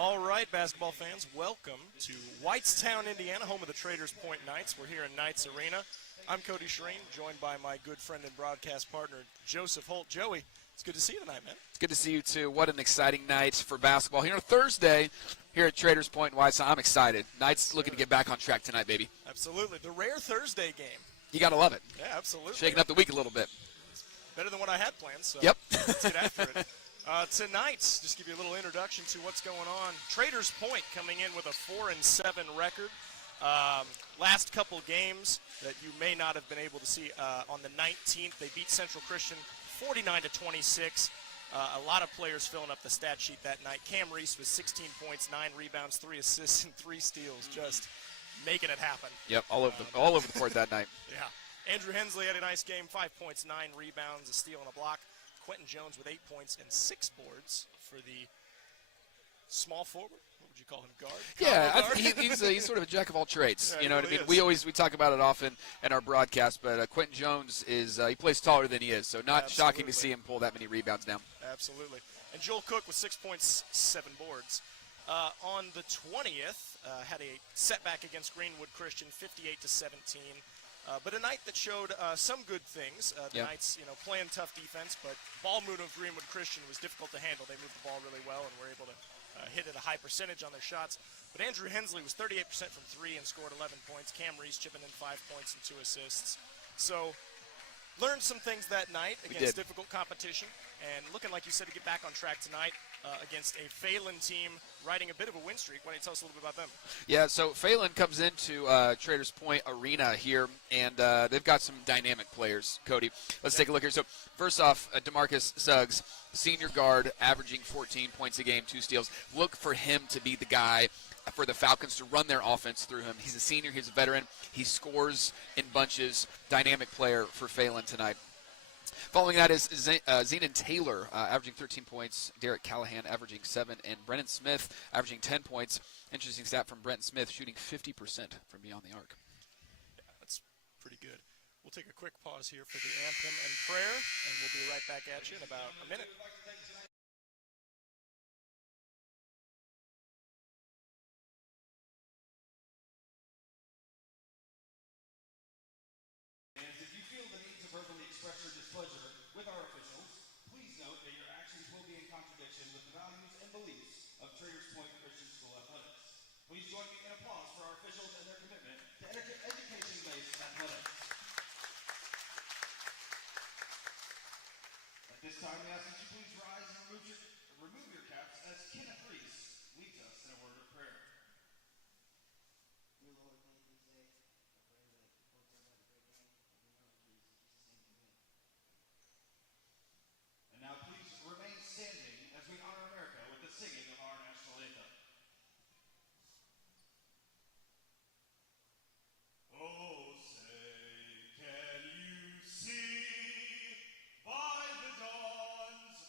All right, basketball fans, welcome to Whitestown, Indiana, home of the Traders Point Knights. We're here in Knights Arena. I'm Cody Shreen, joined by my good friend and broadcast partner, Joseph Holt. Joey, it's good to see you tonight, man. It's good to see you, too. What an exciting night for basketball. Here on Thursday, here at Traders Point in Whitestown, I'm excited. Knights looking to get back on track tonight, baby. Absolutely. The rare Thursday game. You got to love it. Yeah, absolutely. Shaking up the week a little bit. Better than what I had planned, so yep. Let's get after it. Tonight, just give you a little introduction to what's going on. Traders Point coming in with a 4-7 record. Last couple games that you may not have been able to see, on the 19th, they beat Central Christian 49-26. A lot of players filling up the stat sheet that night. Cam Reese with 16 points, 9 rebounds, 3 assists, and 3 steals, just making it happen. Yep, all over the court that night. Yeah. Andrew Hensley had a nice game, 5 points, 9 rebounds, a steal, and a block. Quentin Jones with 8 points and 6 boards for the small forward. What would you call him, guard? Yeah, he's sort of a jack of all trades. Yeah, you know what I mean? Is. We talk about it often in our broadcast, but Quentin Jones he plays taller than he is, so not shocking to see him pull that many rebounds down. Absolutely. And Joel Cook with 6 points, 7 boards. On the 20th, had a setback against Greenwood Christian, 58-17. But a night that showed some good things. The Knights, playing tough defense, but ball movement of Greenwood Christian was difficult to handle. They moved the ball really well and were able to hit at a high percentage on their shots. But Andrew Hensley was 38% from 3 and scored 11 points. Cam Reese chipping in 5 points and 2 assists. So learned some things that night against difficult competition. And looking, like you said, to get back on track tonight against a Phalen team riding a bit of a win streak. Why don't you tell us a little bit about them? Yeah, so Phalen comes into Traders Point Arena here, and they've got some dynamic players, Cody. Let's take a look here. So first off, DeMarcus Suggs, senior guard, averaging 14 points a game, 2 steals. Look for him to be the guy for the Falcons to run their offense through him. He's a senior. He's a veteran. He scores in bunches. Dynamic player for Phalen tonight. Following that is Zenon Taylor, averaging 13 points. Derek Callahan averaging 7. And Brennan Smith averaging 10 points. Interesting stat from Brenton Smith, shooting 50% from beyond the arc. Yeah, that's pretty good. We'll take a quick pause here for the anthem and prayer, and we'll be right back at you in about a minute. With our officials, please note that your actions will be in contradiction with the values and beliefs of Traders Point Christian School Athletics. Please join me in applause for our officials and their commitment to education-based athletics. At this time, we ask that you please rise and remove your caps as Kenneth Reese leads us in a word of prayer. Dear Lord, thank you for this day. And now please remain standing as we honor America with the singing of our national anthem. Oh, say, can you see by the dawn's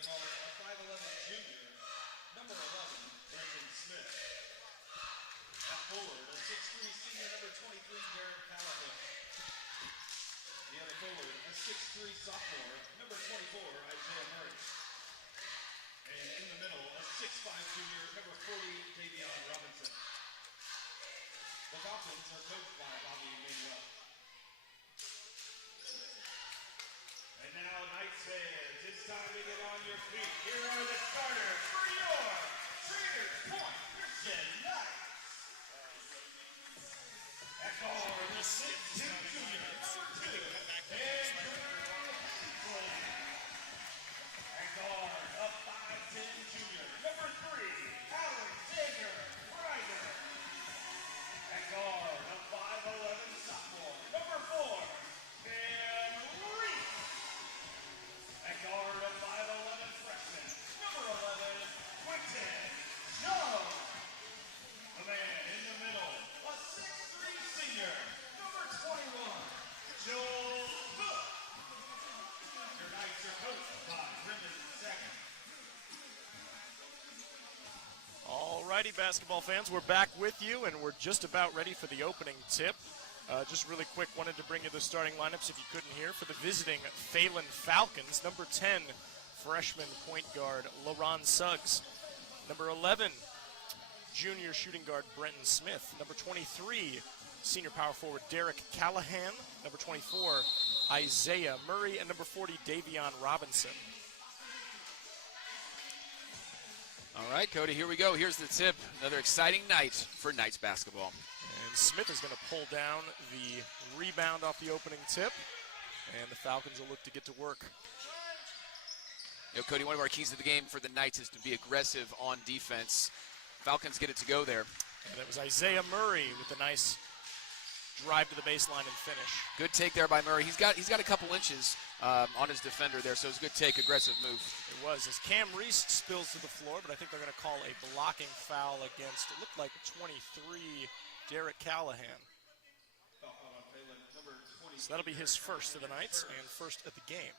they call it a 5'11 junior, number 11, Brenton Smith. At forward, a 6'3 senior, number 23, Derek Callahan. The other forward, a 6'3 sophomore, number 24, Isaiah Murray. And in the middle, a 6'5 junior, number 40, Davion Robinson. The Falcons are coached by Bobby Manuel. And now, Knights fans, it's time to get on your feet. Here are the starters for your Traders Point Christian Knights. At guard, the 6'2 junior, number 2, Andrew Phalen. At guard, a 5'10 junior, number 3, Alexander Ryder. At guard, a 5'11 sophomore, number 4, Cam Reese. At guard, a 5'11 freshman, number 11, Quentin Jones. The man in the middle, a 6'3 senior, number 21, Joel Cook. Your Knights are coached by Brendan Sackett. Alrighty, basketball fans, we're back with you, and we're just about ready for the opening tip. Just really quick, wanted to bring you the starting lineups if you couldn't hear. For the visiting Phalen Falcons, number 10, freshman point guard LaRon Suggs. Number 11, junior shooting guard Brenton Smith. Number 23, senior power forward Derek Callahan. Number 24, Isaiah Murray. And number 40, Davion Robinson. All right, Cody, here we go. Here's the tip. Another exciting night for Knights basketball. And Smith is going to pull down the rebound off the opening tip. And the Falcons will look to get to work. You know, Cody, one of our keys to the game for the Knights is to be aggressive on defense. Falcons get it to go there. And that was Isaiah Murray with a nice drive to the baseline and finish. Good take there by Murray. He's got a couple inches on his defender there, so it's a good take, aggressive move. It was, as Cam Reese spills to the floor, but I think they're going to call a blocking foul against, it looked like 23, Derek Callahan. So that'll be his first of the Knights and first of the game.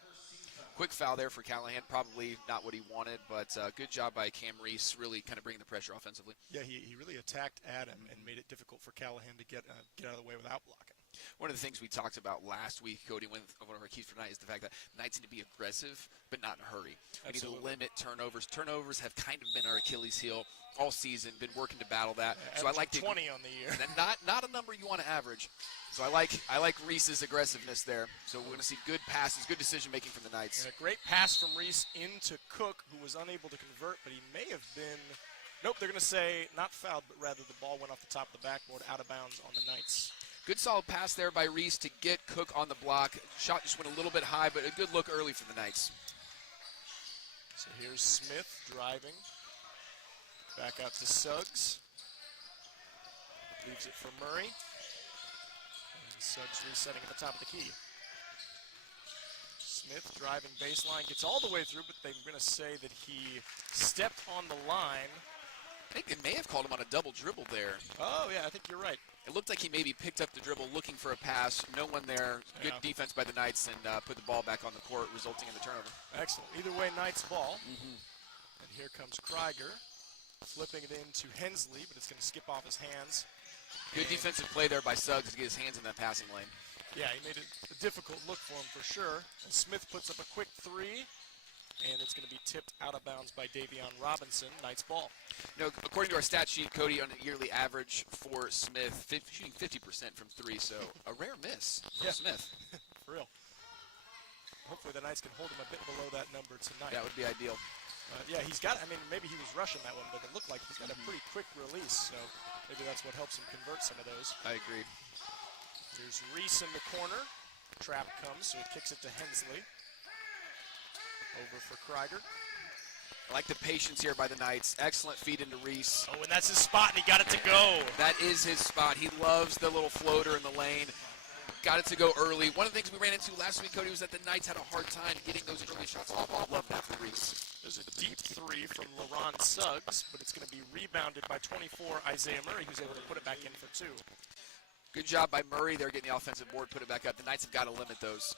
Quick foul there for Callahan, probably not what he wanted, but good job by Cam Reese, really kind of bringing the pressure offensively. Yeah, he really attacked Adam and made it difficult for Callahan to get out of the way without blocking. One of the things we talked about last week, Cody, one of our keys for tonight is the fact that Knights need to be aggressive, but not in a hurry. We need to limit turnovers. Turnovers have kind of been our Achilles heel all season, been working to battle that. So I like 20 on the year. Not a number you want to average. So I like Reese's aggressiveness there. So we're going to see good passes, good decision-making from the Knights. And a great pass from Reese into Cook, who was unable to convert, but he may have been – nope, they're going to say not fouled, but rather the ball went off the top of the backboard, out of bounds on the Knights. Good solid pass there by Reese to get Cook on the block. Shot just went a little bit high, but a good look early for the Knights. So here's Smith driving. Back out to Suggs. Leaves it for Murray. And Suggs resetting at the top of the key. Smith driving baseline, gets all the way through, but they're going to say that he stepped on the line. I think they may have called him on a double dribble there. Oh, yeah, I think you're right. It looked like he maybe picked up the dribble looking for a pass. No one there. Good defense by the Knights and put the ball back on the court, resulting in the turnover. Excellent. Either way, Knights ball. And here comes Krieger, flipping it into Hensley, but it's going to skip off his hands. Good defensive play there by Suggs to get his hands in that passing lane. Yeah, he made it a difficult look for him for sure. And Smith puts up a quick three, and it's going to be tipped out of bounds by Davion Robinson. Knights ball. You know, according to our stat sheet, Cody, on a yearly average for Smith, shooting 50% from three, so a rare miss for Smith. For real. Hopefully the Knights can hold him a bit below that number tonight. That would be ideal. Yeah, he's got, I mean, maybe he was rushing that one, but it looked like he's got a pretty quick release, so maybe that's what helps him convert some of those. I agree. There's Reese in the corner. Trap comes, so he kicks it to Hensley. Over for Krieger. I like the patience here by the Knights. Excellent feed into Reese. Oh, and that's his spot, and he got it to go. That is his spot. He loves the little floater in the lane. Got it to go early. One of the things we ran into last week, Cody, was that the Knights had a hard time getting those early shots off. Love that for Reese. There's a deep three from LaRon Suggs, but it's going to be rebounded by 24 Isaiah Murray, who's able to put it back in for two. Good job by Murray. They're getting the offensive board, put it back up. The Knights have got to limit those.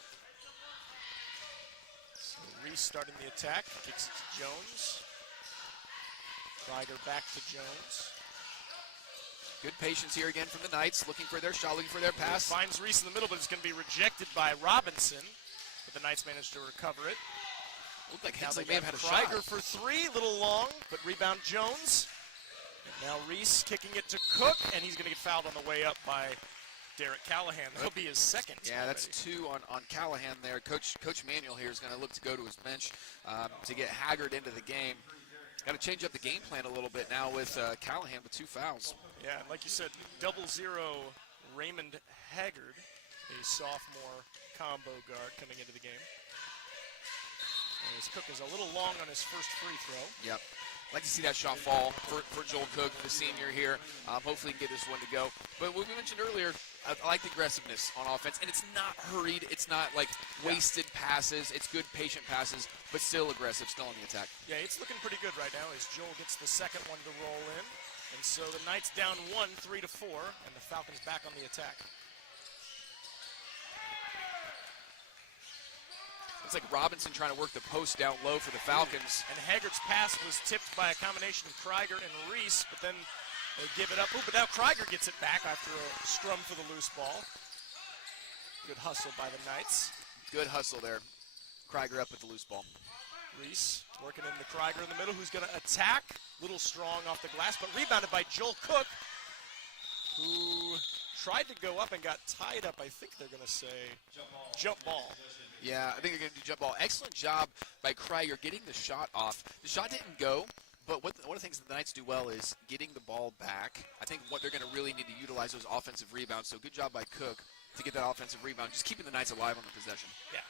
So Reese starting the attack, kicks it to Jones. Krieger back to Jones. Good patience here again from the Knights, looking for their shot, looking for their pass. Finds Reese in the middle, but it's going to be rejected by Robinson. But the Knights managed to recover it. Looked like Now Hensley they may have got had a Krieger shot. for three, little long, but rebound Jones. And now Reese kicking it to Cook, and he's going to get fouled on the way up by Derek Callahan. That'll be his second. Yeah, that's already. 2 on Callahan there. Coach Manuel here is going to look to go to his bench to get Haggard into the game. Got to change up the game plan a little bit now with Callahan with 2 fouls. Yeah, and like you said, 0-0 Raymond Haggard, a sophomore combo guard coming into the game. And his Cook is a little long on his first free throw. Yep. Like to see that shot fall for Joel Cook, the senior here. Hopefully he can get this one to go. But what we mentioned earlier, I like the aggressiveness on offense. And it's not hurried. It's not like wasted passes. It's good, patient passes, but still aggressive, still on the attack. Yeah, it's looking pretty good right now as Joel gets the second one to roll in. And so the Knights down 1, 3-4, and the Falcons back on the attack. It's like Robinson trying to work the post down low for the Falcons. And Haggard's pass was tipped by a combination of Krieger and Reese, but then they give it up. Ooh, but now Krieger gets it back after a scrum for the loose ball. Good hustle by the Knights. Good hustle there. Krieger up with the loose ball. Reese working into Krieger in the middle, who's going to attack. Little strong off the glass, but rebounded by Joel Cook, who tried to go up and got tied up. I think they're going to say jump ball. Yeah, I think they're going to do jump ball. Excellent job by Krieger getting the shot off. The shot didn't go, but one of the things that the Knights do well is getting the ball back. I think what they're going to really need to utilize those offensive rebounds, so good job by Cook to get that offensive rebound, just keeping the Knights alive on the possession. Yeah,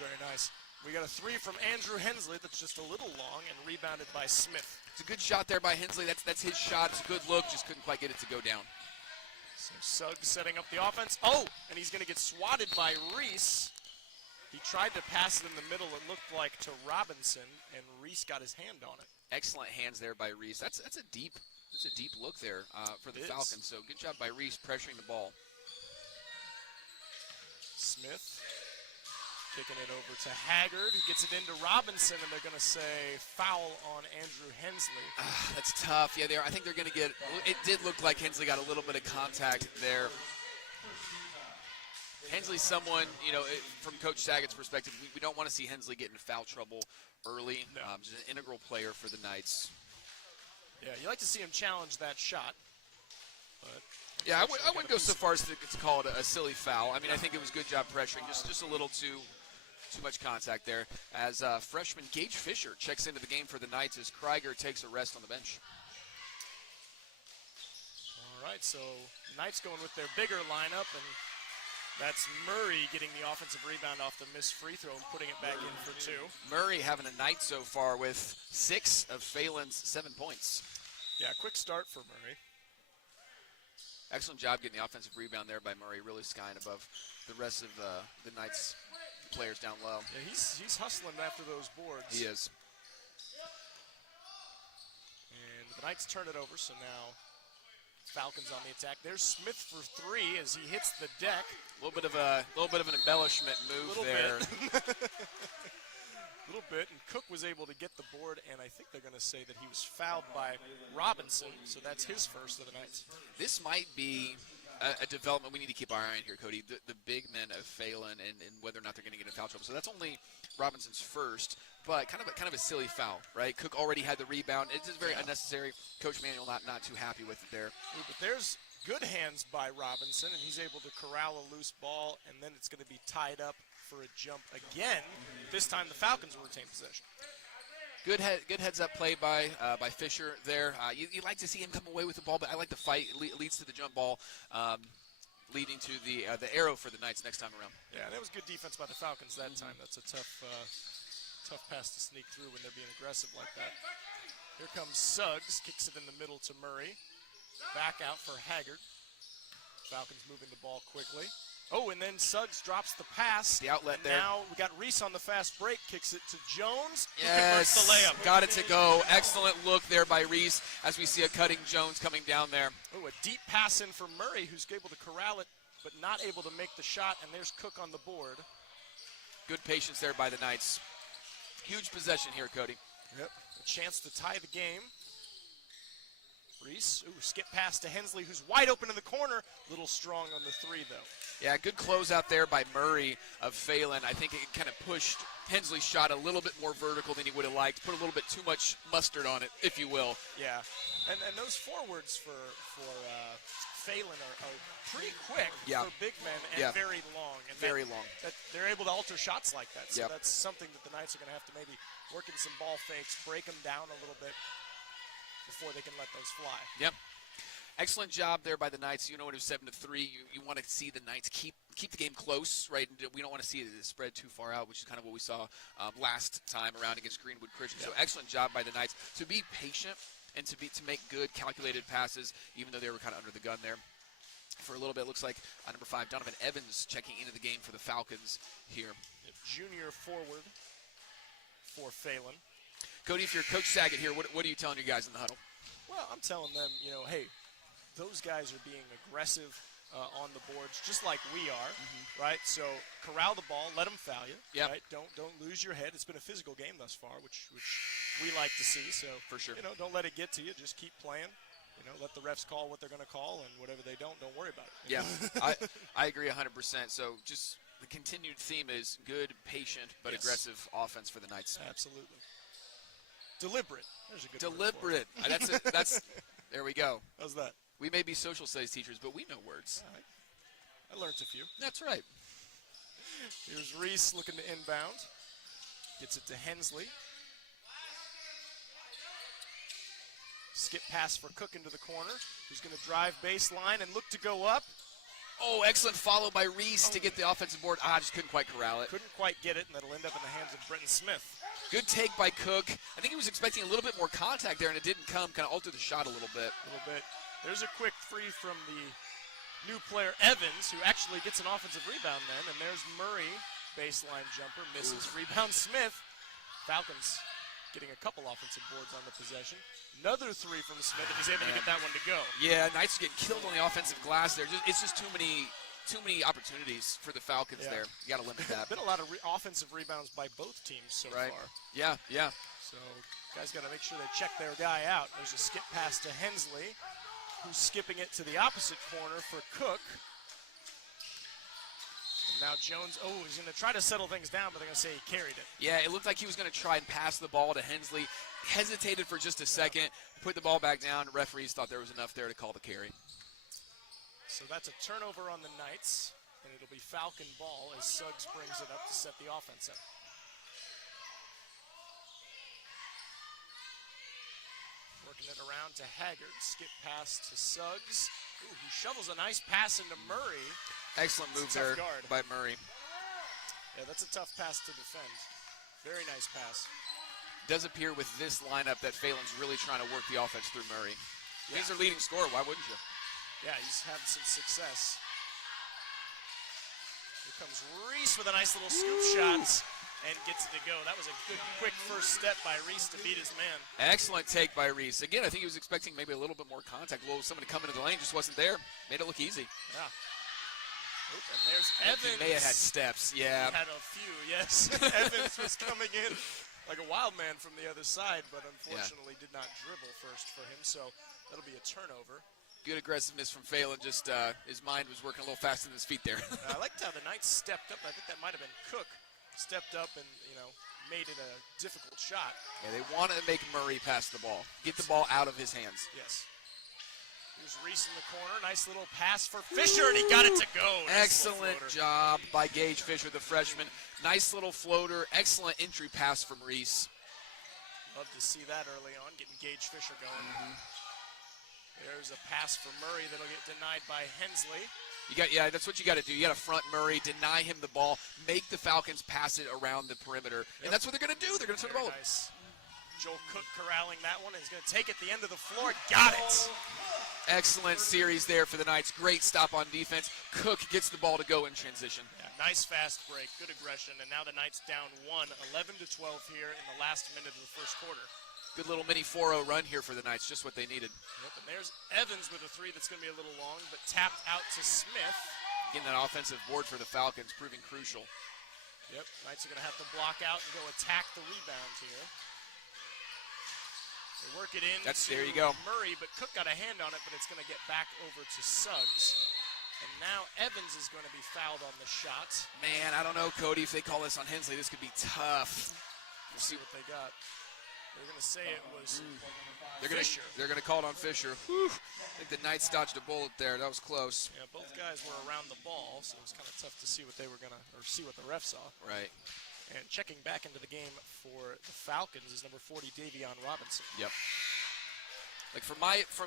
very nice. We got a three from Andrew Hensley that's just a little long and rebounded by Smith. It's a good shot there by Hensley. That's his shot. It's a good look. Just couldn't quite get it to go down. So Suggs setting up the offense. Oh, and he's going to get swatted by Reese. He tried to pass it in the middle. It looked like to Robinson, and Reese got his hand on it. Excellent hands there by Reese. That's a deep look there for the Falcons. So good job by Reese pressuring the ball. Smith kicking it over to Haggard, who gets it into Robinson, and they're going to say foul on Andrew Hensley. That's tough. Yeah, I think they're going to get. It did look like Hensley got a little bit of contact there. Hensley's someone, from Coach Saggett's perspective, we don't want to see Hensley get in foul trouble early. No. Just an integral player for the Knights. Yeah, you like to see him challenge that shot. But yeah, I wouldn't go so far as to call it a silly foul. I mean, I think it was good job pressuring, just a little too much contact there. As freshman Gage Fisher checks into the game for the Knights as Krieger takes a rest on the bench. All right, so Knights going with their bigger lineup, and that's Murray getting the offensive rebound off the missed free throw and putting it back in for 2. Murray having a night so far with 6 of Phalen's 7 points. Yeah, quick start for Murray. Excellent job getting the offensive rebound there by Murray, really skying above the rest of the Knights players down low. Yeah, he's hustling after those boards. He is. And the Knights turn it over, so now Falcons on the attack. There's Smith for 3 as he hits the deck. A little bit of an embellishment move there. A little bit, and Cook was able to get the board, and I think they're going to say that he was fouled by Robinson, so that's his first of the Knights. This might be a development we need to keep our eye on here, Cody. The big men of Phalen and whether or not they're going to get in foul trouble. So that's only Robinson's first, but kind of a silly foul, right? Cook already had the rebound. It's just very unnecessary. Coach Manuel not too happy with it there. Ooh, but there's good hands by Robinson, and he's able to corral a loose ball, and then it's going to be tied up for a jump again. This time the Falcons will retain possession. Good heads-up play by Fisher there. You like to see him come away with the ball, but I like the fight. It leads to the jump ball, leading to the arrow for the Knights next time around. Yeah, that was good defense by the Falcons that time. That's a tough pass to sneak through when they're being aggressive like that. Here comes Suggs, kicks it in the middle to Murray. Back out for Haggard. Falcons moving the ball quickly. Oh, and then Suggs drops the pass. The outlet there. Now we got Reese on the fast break, kicks it to Jones. Who Yes, converts the layup. got it to go. Excellent look there by Reese as we see a cutting Jones coming down there. Oh, a deep pass in for Murray, who's able to corral it, but not able to make the shot, and there's Cook on the board. Good patience there by the Knights. Huge possession here, Cody. Yep. A chance to tie the game. Reese, skip pass to Hensley, who's wide open in the corner. Little strong on the three, though. Yeah, good close out there by Murray of Phalen. I think it kind of pushed Hensley's shot a little bit more vertical than he would have liked. Put a little bit too much mustard on it, if you will. Yeah, and those forwards for Phalen are pretty quick for big men and very long. And very long. That they're able to alter shots like that. So Yep. that's something that the Knights are going to have to maybe work in some ball fakes, break them down a little bit before they can let those fly. Yep. Excellent job there by the Knights. You know, when it was 7-3, you want to see the Knights keep the game close, right? And we don't want to see it spread too far out, which is kind of what we saw last time around against Greenwood Christian. Yep. So excellent job by the Knights to be patient and to make good calculated passes, even though they were kind of under the gun there for a little bit. Looks like number 5, Donovan Evans, checking into the game for the Falcons here. Junior forward for Phalen. Cody, if you're Coach Saget here, what are you telling your guys in the huddle? Well, I'm telling them, hey, those guys are being aggressive on the boards, just like we are, right? So corral the ball, let them foul you, right? Don't lose your head. It's been a physical game thus far, which we like to see. So for sure, don't let it get to you. Just keep playing. Let the refs call what they're going to call, and whatever they don't worry about it. Yeah, I agree 100%. So just the continued theme is good, patient, but aggressive offense for the Knights. Absolutely. Deliberate. There's a good Deliberate. word for it. That's there we go. How's that? We may be social studies teachers, but we know words. I learned a few. That's right. Here's Reese looking to inbound. Gets it to Hensley. Skip pass for Cook into the corner, who's going to drive baseline and look to go up. Oh, excellent follow by Reese to get the offensive board. Just couldn't quite corral it. Couldn't quite get it, and that'll end up in the hands of Brenton Smith. Good take by Cook. I think he was expecting a little bit more contact there, and it didn't come. Kind of altered the shot a little bit. There's a quick free from the new player, Evans, who actually gets an offensive rebound then. And there's Murray, baseline jumper, misses. Rebound Smith. Falcons getting a couple offensive boards on the possession. Another three from Smith, and he's able to get that one to go. Yeah, Knights are getting killed on the offensive glass there. It's just too many opportunities for the Falcons there. You got to limit that. Been a lot of offensive rebounds by both teams so far. Yeah. So guys got to make sure they check their guy out. There's a skip pass to Hensley, who's skipping it to the opposite corner for Cook. And now Jones, he's going to try to settle things down, but they're going to say he carried it. Yeah, it looked like he was going to try and pass the ball to Hensley. Hesitated for just a second, put the ball back down. Referees thought there was enough there to call the carry. So that's a turnover on the Knights, and it'll be Falcon ball as Suggs brings it up to set the offense up. Working it around to Haggard, skip pass to Suggs, who shovels a nice pass into Murray. Excellent move there by Murray. Yeah, that's a tough pass to defend. Very nice pass. Does appear with this lineup that Phalen's really trying to work the offense through Murray. Yeah. He's their leading scorer, why wouldn't you? Yeah, he's having some success. Here comes Reese with a nice little scoop shot and gets it to go. That was a good, quick first step by Reese to beat his man. Excellent take by Reese. Again, I think he was expecting maybe a little bit more contact. Somebody coming into the lane, just wasn't there. Made it look easy. Yeah. And there's Evans. He may have had steps, yeah. He had a few, yes. Evans was coming in like a wild man from the other side, but unfortunately did not dribble first for him, so that'll be a turnover. Good aggressiveness from Phalen. Just his mind was working a little faster than his feet there. I liked how the Knights stepped up. I think that might have been Cook. Stepped up and, made it a difficult shot. Yeah, they want to make Murray pass the ball. Get the ball out of his hands. Yes. Here's Reese in the corner. Nice little pass for Fisher, and he got it to go. Nice excellent job by Gage Fisher, the freshman. Nice little floater. Excellent entry pass from Reese. Love to see that early on, getting Gage Fisher going. There's a pass for Murray that'll get denied by Hensley. That's what you got to do. You got to front Murray, deny him the ball, make the Falcons pass it around the perimeter, and that's what they're going to do. They're going to turn the ball over. Nice. Joel Cook corralling that one, and he's going to take it the end of the floor. Got it. Excellent series there for the Knights. Great stop on defense. Cook gets the ball to go in transition. Yeah, nice fast break, good aggression, and now the Knights down 11-12 here in the last minute of the first quarter. Good little mini 4-0 run here for the Knights, just what they needed. Yep, and there's Evans with a three that's going to be a little long, but tapped out to Smith. Getting that offensive board for the Falcons, proving crucial. Yep, Knights are going to have to block out and go attack the rebound here. They work it in. There you go. Murray, but Cook got a hand on it, but it's going to get back over to Suggs. And now Evans is going to be fouled on the shot. Man, I don't know, Cody, if they call this on Hensley, this could be tough. We'll see what they got. They're going to say it was Fisher. They're going to call it on Fisher. Whew. I think the Knights dodged a bullet there. That was close. Yeah, both guys were around the ball, so it was kind of tough to see what they were going to, or see what the ref saw. Right. And checking back into the game for the Falcons is number 40, Davion Robinson. Yep. Like from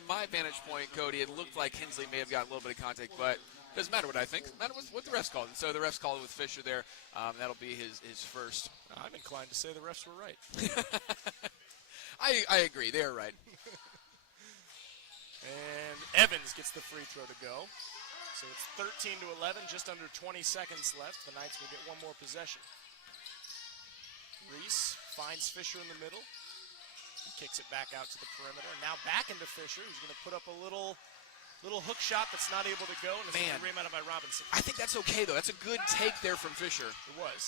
my vantage point, Cody, it looked like Hensley may have got a little bit of contact, but it doesn't matter what I think. It matters what the refs called. And so the refs called it with Fisher there. That'll be his first. I'm inclined to say the refs were right. I agree. They are right. And Evans gets the free throw to go. So it's 13-11, just under 20 seconds left. The Knights will get one more possession. Reese finds Fisher in the middle. He kicks it back out to the perimeter. Now back into Fisher, who's going to put up a little hook shot that's not able to go, and it's going to be rebounded by Robinson. I think that's okay, though. That's a good take there from Fisher. It was.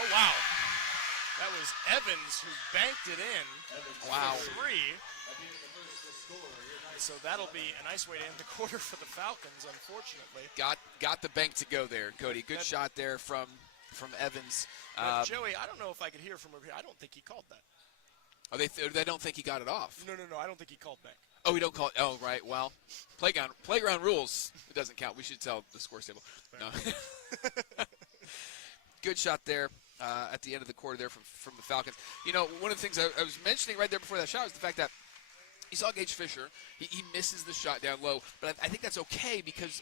Oh, wow. That was Evans who banked it in. Wow. For 3. So that'll be a nice way to end the quarter for the Falcons, unfortunately. Got the bank to go there, Cody. Good shot there from Evans. Joey, I don't know if I could hear from over here. I don't think he called that. Oh, they don't think he got it off. No. I don't think he called back. Oh, we don't call it. Oh, right. Well, playground rules. It doesn't count. We should tell the scores table. No. Good shot there at the end of the quarter there from the Falcons. You know, one of the things I was mentioning right there before that shot was the fact that you saw Gage Fisher. He misses the shot down low, but I think that's okay because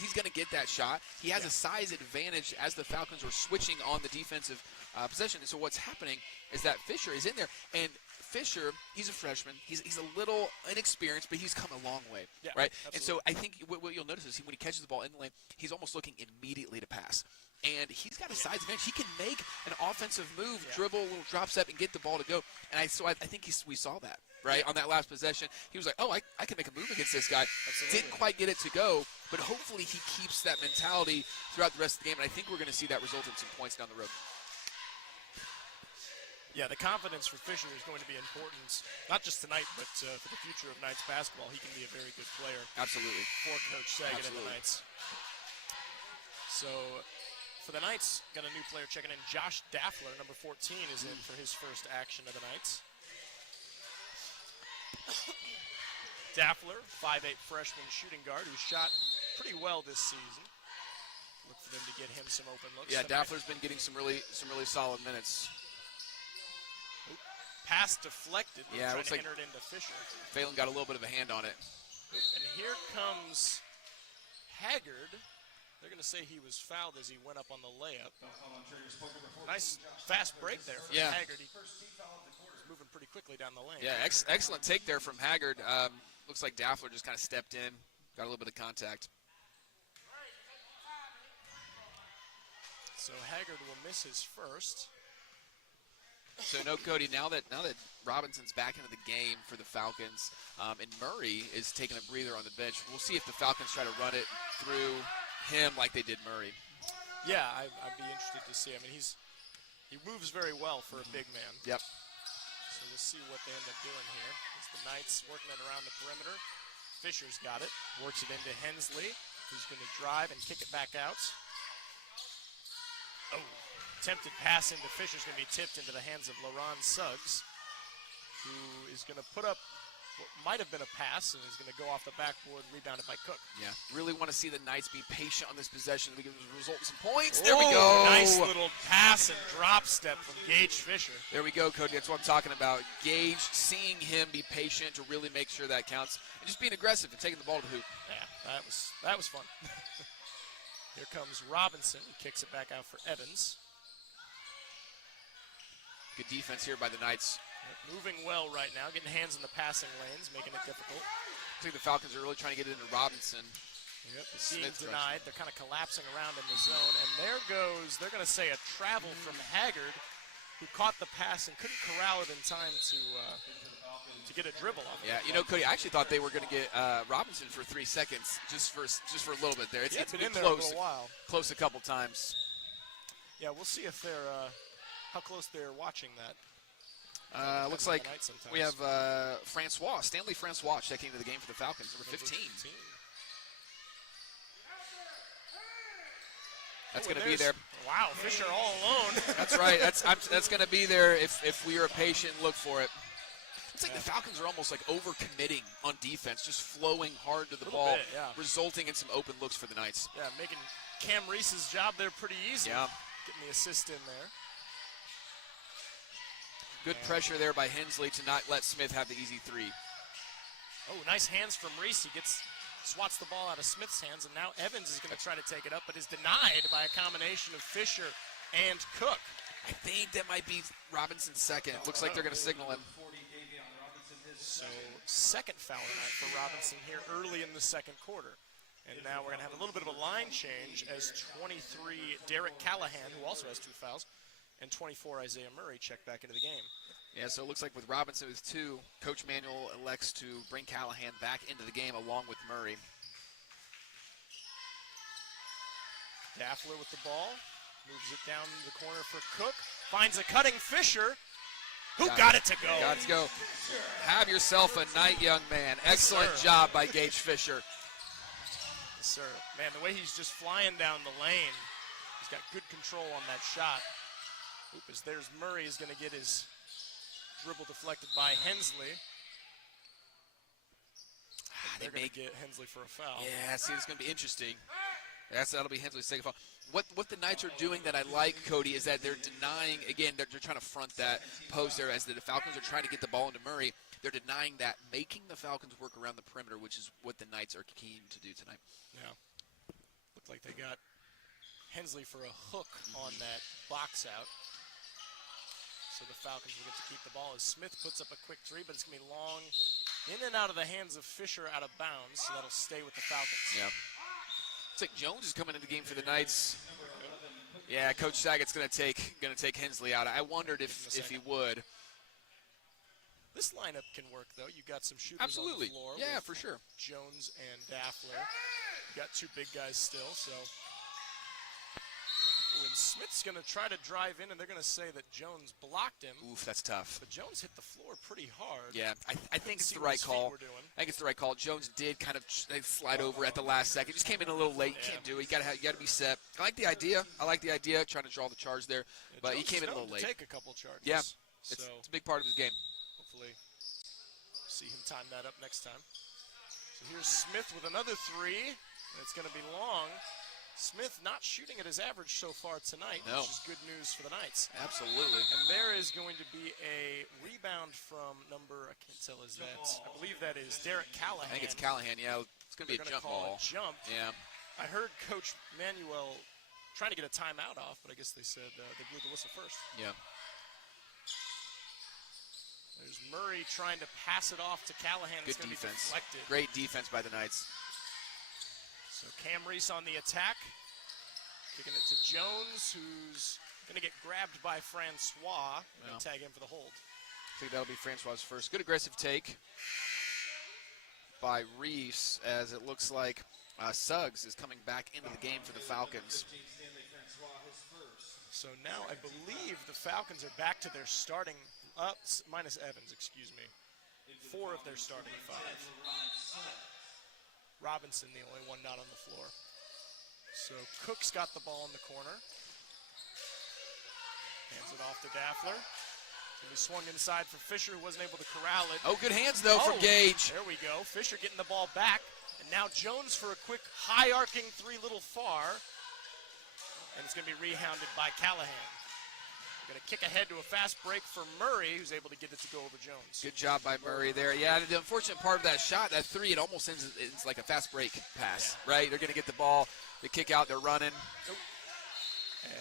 he's going to get that shot. He has a size advantage as the Falcons were switching on the defensive possession. And so what's happening is that Fisher is in there, and Fisher, he's a freshman. He's a little inexperienced, but he's come a long way, right? Absolutely. And so I think what you'll notice is when he catches the ball in the lane, he's almost looking immediately to pass. And he's got a size advantage. He can make an offensive move, dribble, a little drop step, and get the ball to go. And I think we saw that, right, on that last possession. He was like, oh, I can make a move against this guy. Absolutely. Didn't quite get it to go, but hopefully he keeps that mentality throughout the rest of the game. And I think we're going to see that result in some points down the road. Yeah, the confidence for Fisher is going to be important, not just tonight, but for the future of Knights basketball. He can be a very good player. Absolutely. For Coach Sagan and the Knights. So for the Knights, got a new player checking in. Josh Daffler, number 14, is in for his first action of the Knights. Daffler, 5'8" freshman shooting guard who shot pretty well this season. Look for them to get him some open looks. Yeah, Daffler's been getting some really solid minutes. Pass deflected. Yeah, trying looks to like enter it into Fisher. Phalen got a little bit of a hand on it. And here comes Haggard. They're going to say he was fouled as he went up on the layup. Nice fast break there from Haggard. He's moving pretty quickly down the lane. Yeah, excellent take there from Haggard. Looks like Daffler just kind of stepped in, got a little bit of contact. So Haggard will miss his first. So no, Cody. Now that Robinson's back into the game for the Falcons, and Murray is taking a breather on the bench, we'll see if the Falcons try to run it through him like they did Murray. Yeah, I'd be interested to see. I mean, he moves very well for a big man. Yep. So we'll see what they end up doing here. As the Knights working it around the perimeter. Fisher's got it, works it into Hensley, who's going to drive and kick it back out. Oh. Attempted pass into Fisher's going to be tipped into the hands of LaRon Suggs, who is going to put up what might have been a pass and is going to go off the backboard, rebounded by Cook. Yeah, really want to see the Knights be patient on this possession. We can result in some points. There we go. Nice little pass and drop step from Gage Fisher. There we go, Cody. That's what I'm talking about. Gage, seeing him be patient to really make sure that counts, and just being aggressive and taking the ball to the hoop. Yeah, that was fun. Here comes Robinson. He kicks it back out for Evans. Good defense here by the Knights. Moving well right now, getting hands in the passing lanes, making it difficult. I think the Falcons are really trying to get it into Robinson. Yep, being denied. They're kind of collapsing around in the zone. And there goes, they're going to say, a travel from Haggard, who caught the pass and couldn't corral it in time to get a dribble off. Yeah, you know, Cody, I actually thought they were going to get Robinson for 3 seconds, just for a little bit there. It's been in close, there a little while. Close a couple times. Yeah, we'll see if they're how close they're watching that. Looks on like the night sometimes. we have Stanley Francois checking into the game for the Falcons, number 15. That's going to be there. Wow, Fisher all alone. That's right. That's going to be there if we are patient and look for it. It's like the Falcons are almost like overcommitting on defense, just flowing hard to the ball, bit, yeah. resulting in some open looks for the Knights. Yeah, making Cam Reese's job there pretty easy. Yeah. Getting the assist in there. Good pressure there by Hensley to not let Smith have the easy three. Oh, nice hands from Reese. He swats the ball out of Smith's hands, and now Evans is going to try to take it up, but is denied by a combination of Fisher and Cook. I think that might be Robinson's second. Looks like they're going to signal him. So second foul tonight for Robinson here early in the second quarter. And now we're going to have a little bit of a line change as 23 Derek Callahan, who also has 2 fouls, and 24 Isaiah Murray check back into the game. Yeah, so it looks like with Robinson with 2, Coach Manuel elects to bring Callahan back into the game along with Murray. Daffler with the ball, moves it down the corner for Cook, finds a cutting Fisher, who got it to go. Got it to go. Have yourself a night, young man. Excellent job by Gage Fisher. Yes, sir. Man, the way he's just flying down the lane, he's got good control on that shot. Oop, as there's Murray is going to get his dribble deflected by Hensley. They're going to get Hensley for a foul. Yeah, see, it's going to be interesting. That'll be Hensley's second foul. What the Knights are doing that I like, Cody, is that they're denying, again, they're trying to front that post there as the Falcons are trying to get the ball into Murray. They're denying that, making the Falcons work around the perimeter, which is what the Knights are keen to do tonight. Yeah. Looked like they got Hensley for a hook on that box out. So the Falcons will get to keep the ball as Smith puts up a quick three, but it's going to be long in and out of the hands of Fisher out of bounds, so that'll stay with the Falcons. Yeah. It's like Jones is coming into the game for the Knights. Yeah, Coach Saggett's going to take Hensley out. I wondered if he would. This lineup can work, though. You got some shooters Absolutely. on the floor. Yeah, for sure. Jones and Daffler. You got 2 big guys still, so. And Smith's going to try to drive in, and they're going to say that Jones blocked him. Oof, that's tough. But Jones hit the floor pretty hard. Yeah, I think it's the right call. I think it's the right call. Jones did kind of slide over at the last second. Just came in a little late. You can't do it. You got to be set. I like the idea. Trying to draw the charge there. Yeah, but Jones he came in a little late. Take a couple charges. Yeah, so it's a big part of his game. hopefully see him time that up next time. So here's Smith with another 3, and it's going to be long. Smith not shooting at his average so far tonight, which is good news for the Knights. Absolutely. And there is going to be a rebound from number, I can't tell, is that, I believe that is Derek Callahan. I think it's Callahan, yeah. It's going to be a jump ball. Jump. Yeah. I heard Coach Manuel trying to get a timeout off, but I guess they said they blew the whistle first. Yeah. There's Murray trying to pass it off to Callahan. Good it's going to be defense. deflected. Great defense by the Knights. So Cam Reese on the attack. Kicking it to Jones, who's going to get grabbed by Francois and tag him for the hold. I think that'll be Francois' first. Good aggressive take by Reese, as it looks like Suggs is coming back into the game for the Falcons. So now I believe the Falcons are back to their starting, minus Evans, excuse me. 4 of their starting 5. Robinson, the only one not on the floor. So Cook's got the ball in the corner. Hands it off to Daffler. It's going to be swung inside for Fisher, who wasn't able to corral it. Oh, good hands, though, from Gage. There we go. Fisher getting the ball back. And now Jones for a quick high-arcing 3 little far. And it's going to be rehounded by Callahan. Going to kick ahead to a fast break for Murray, who's able to get it to go over Jones. Good job by Murray there. Yeah, the unfortunate part of that shot, that 3, it almost ends it's like a fast break pass, right? They're going to get the ball, they kick out, they're running.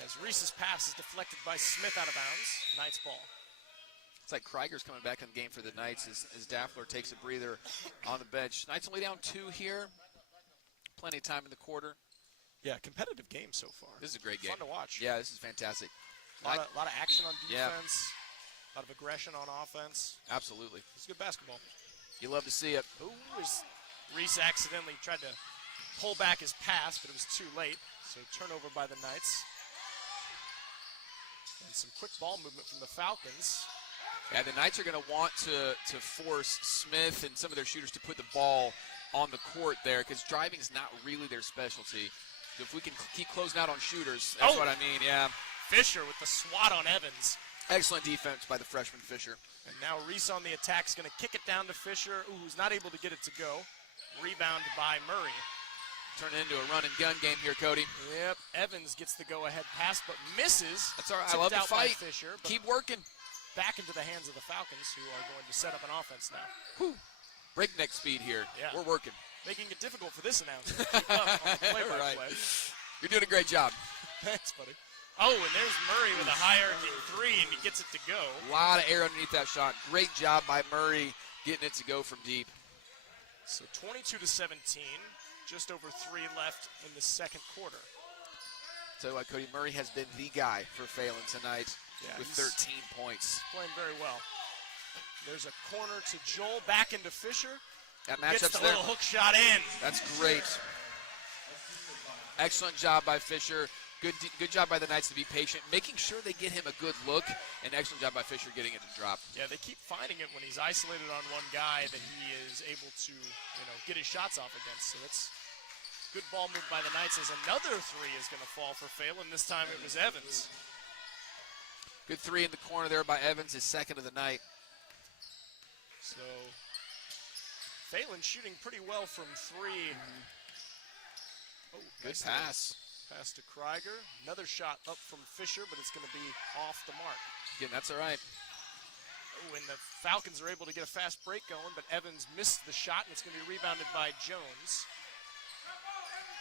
As Reese's pass is deflected by Smith out of bounds. Knights ball. It's like Krieger's coming back in the game for the Knights as Daffler takes a breather on the bench. Knights only down 2 here. Plenty of time in the quarter. Yeah, competitive game so far. This is a great game. Fun to watch. Yeah, this is fantastic. A lot of action on defense, a lot of aggression on offense. Absolutely. It's good basketball. You love to see it. Ooh, Reese accidentally tried to pull back his pass, but it was too late. So turnover by the Knights. And some quick ball movement from the Falcons. Yeah, the Knights are going to want to force Smith and some of their shooters to put the ball on the court there because driving is not really their specialty. So if we can keep closing out on shooters, that's what I mean, yeah. Fisher with the swat on Evans. Excellent defense by the freshman Fisher. And now Reese on the attack is going to kick it down to Fisher, who's not able to get it to go. Rebound by Murray. Turn it into a run and gun game here, Cody. Yep, Evans gets the go-ahead pass, but misses. That's all right. I Tipped love the out by fight. Fisher, but Keep working. back into the hands of the Falcons, who are going to set up an offense now. Whew. Breakneck speed here. Yeah. We're working. Making it difficult for this announcer to keep up on the play-by-play. Right. You're doing a great job. Thanks, buddy. Oh, and there's Murray with a high-arcing three, and he gets it to go. A lot of air underneath that shot. Great job by Murray getting it to go from deep. So 22-17, just over 3 left in the second quarter. Tell you what, Cody, Murray has been the guy for Phalen tonight with he's 13 points. Playing very well. There's a corner to Joel, back into Fisher. That Gets matchup's the there. little hook shot in. That's great. Excellent job by Fisher. Good job by the Knights to be patient, making sure they get him a good look, and excellent job by Fisher getting it to drop. Yeah, they keep finding it when he's isolated on one guy that he is able to, get his shots off against. So it's good ball move by the Knights as another three is going to fall for Phalen. This time it was Evans. Good three in the corner there by Evans, his second of the night. So Phalen shooting pretty well from three. Oh, Good nice pass. Pass to Krieger. Another shot up from Fisher, but it's going to be off the mark. Again, that's all right. Oh, and the Falcons are able to get a fast break going, but Evans missed the shot, and it's going to be rebounded by Jones.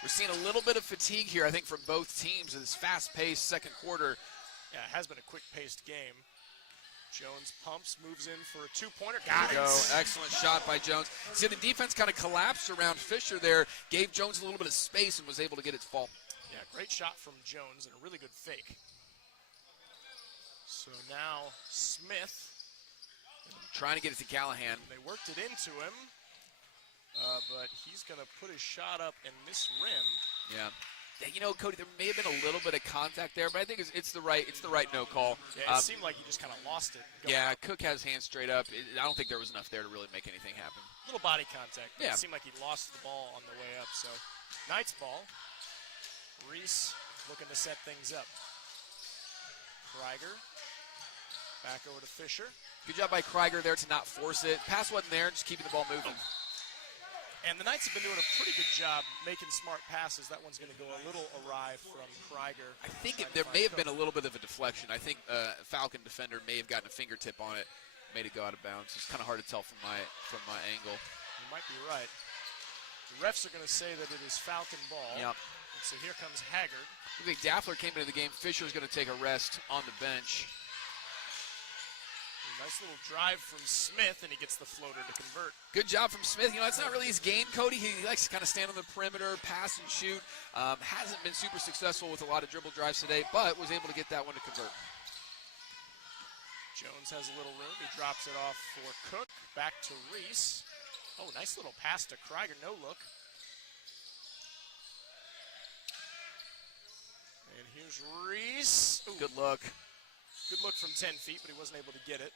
We're seeing a little bit of fatigue here, I think, from both teams in this fast-paced second quarter. Yeah, it has been a quick-paced game. Jones pumps, moves in for a two-pointer. Got it. Go. Excellent shot by Jones. See, the defense kind of collapsed around Fisher there, gave Jones a little bit of space and was able to get it to fall. Yeah, great shot from Jones and a really good fake. So now Smith. Trying to get it to Callahan. They worked it into him, but he's going to put his shot up and miss rim. Yeah. Cody, there may have been a little bit of contact there, but I think it's the right no call. Yeah, it seemed like he just kind of lost it. Yeah, Cook has hands straight up. I don't think there was enough there to really make anything happen. Little body contact. Yeah. It seemed like he lost the ball on the way up. So Knights ball. Reese looking to set things up. Krieger back over to Fisher. Good job by Krieger there to not force it. Pass wasn't there, just keeping the ball moving. And the Knights have been doing a pretty good job making smart passes. That one's going to go a little awry from Krieger. I think there may have been a little bit of a deflection. I think Falcon defender may have gotten a fingertip on it, made it go out of bounds. It's kind of hard to tell from my angle. You might be right. The refs are going to say that it is Falcon ball. Yep. And so here comes Haggard. I think Daffler came into the game. Fisher's going to take a rest on the bench. A nice little drive from Smith, and he gets the floater to convert. Good job from Smith. That's not really his game, Cody. He likes to kind of stand on the perimeter, pass and shoot. Hasn't been super successful with a lot of dribble drives today, but was able to get that one to convert. Jones has a little room. He drops it off for Cook. Back to Reese. Oh, nice little pass to Krieger. No look. And here's Reese. Ooh. Good look. Good look from 10 feet, but he wasn't able to get it.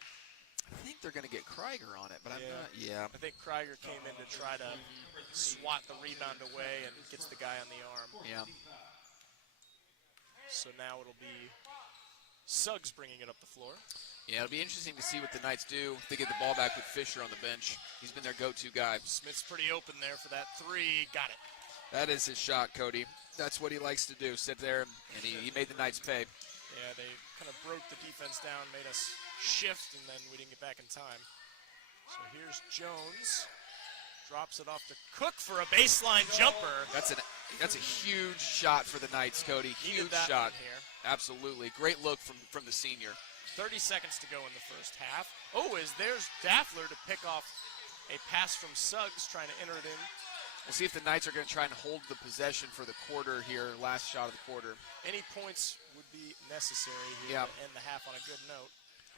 I think they're going to get Krieger on it, but I'm not. Yeah. I think Krieger came in to try to swat the rebound away and gets the guy on the arm. Yeah. So now it'll be Suggs bringing it up the floor. Yeah, it'll be interesting to see what the Knights do if they get the ball back with Fisher on the bench. He's been their go-to guy. Smith's pretty open there for that three. Got it. That is his shot, Cody. That's what he likes to do, sit there, and he made the Knights pay. Yeah, they kind of broke the defense down, made us shift, and then we didn't get back in time. So here's Jones. Drops it off to Cook for a baseline jumper. That's a huge shot for the Knights, Cody. Huge shot. Here. Absolutely. Great look from the senior. 30 seconds to go in the first half. Oh, there's Daffler to pick off a pass from Suggs trying to enter it in. We'll see if the Knights are going to try and hold the possession for the quarter here, last shot of the quarter. Any points would be necessary here to end the half on a good note.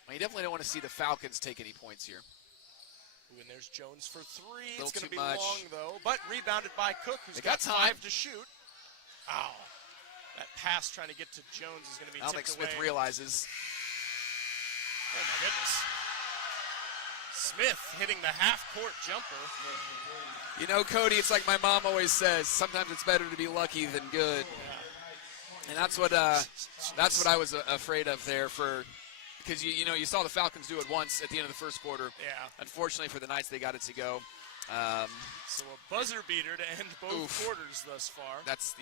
Well, you definitely don't want to see the Falcons take any points here. Ooh, and there's Jones for three. It's going to be much. long, though, but rebounded by Cook, who's got time. 5 to shoot. Ow. That pass trying to get to Jones is going to be I don't think tipped Smith away. realizes. Oh, my goodness. Smith hitting the half-court jumper. You know, Cody, it's like my mom always says, sometimes it's better to be lucky than good. And that's what I was afraid of there because you saw the Falcons do it once at the end of the first quarter. Yeah. Unfortunately for the Knights, they got it to go. So a buzzer beater to end both quarters thus far. That's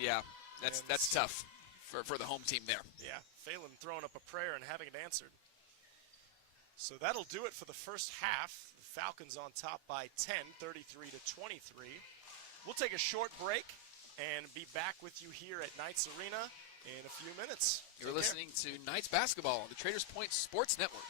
tough for the home team there. Yeah, Phalen throwing up a prayer and having it answered. So that'll do it for the first half. The Falcons on top by 10, 33-23. We'll take a short break and be back with you here at Knights Arena in a few minutes. You're listening to Knights Basketball on the Traders Point Sports Network.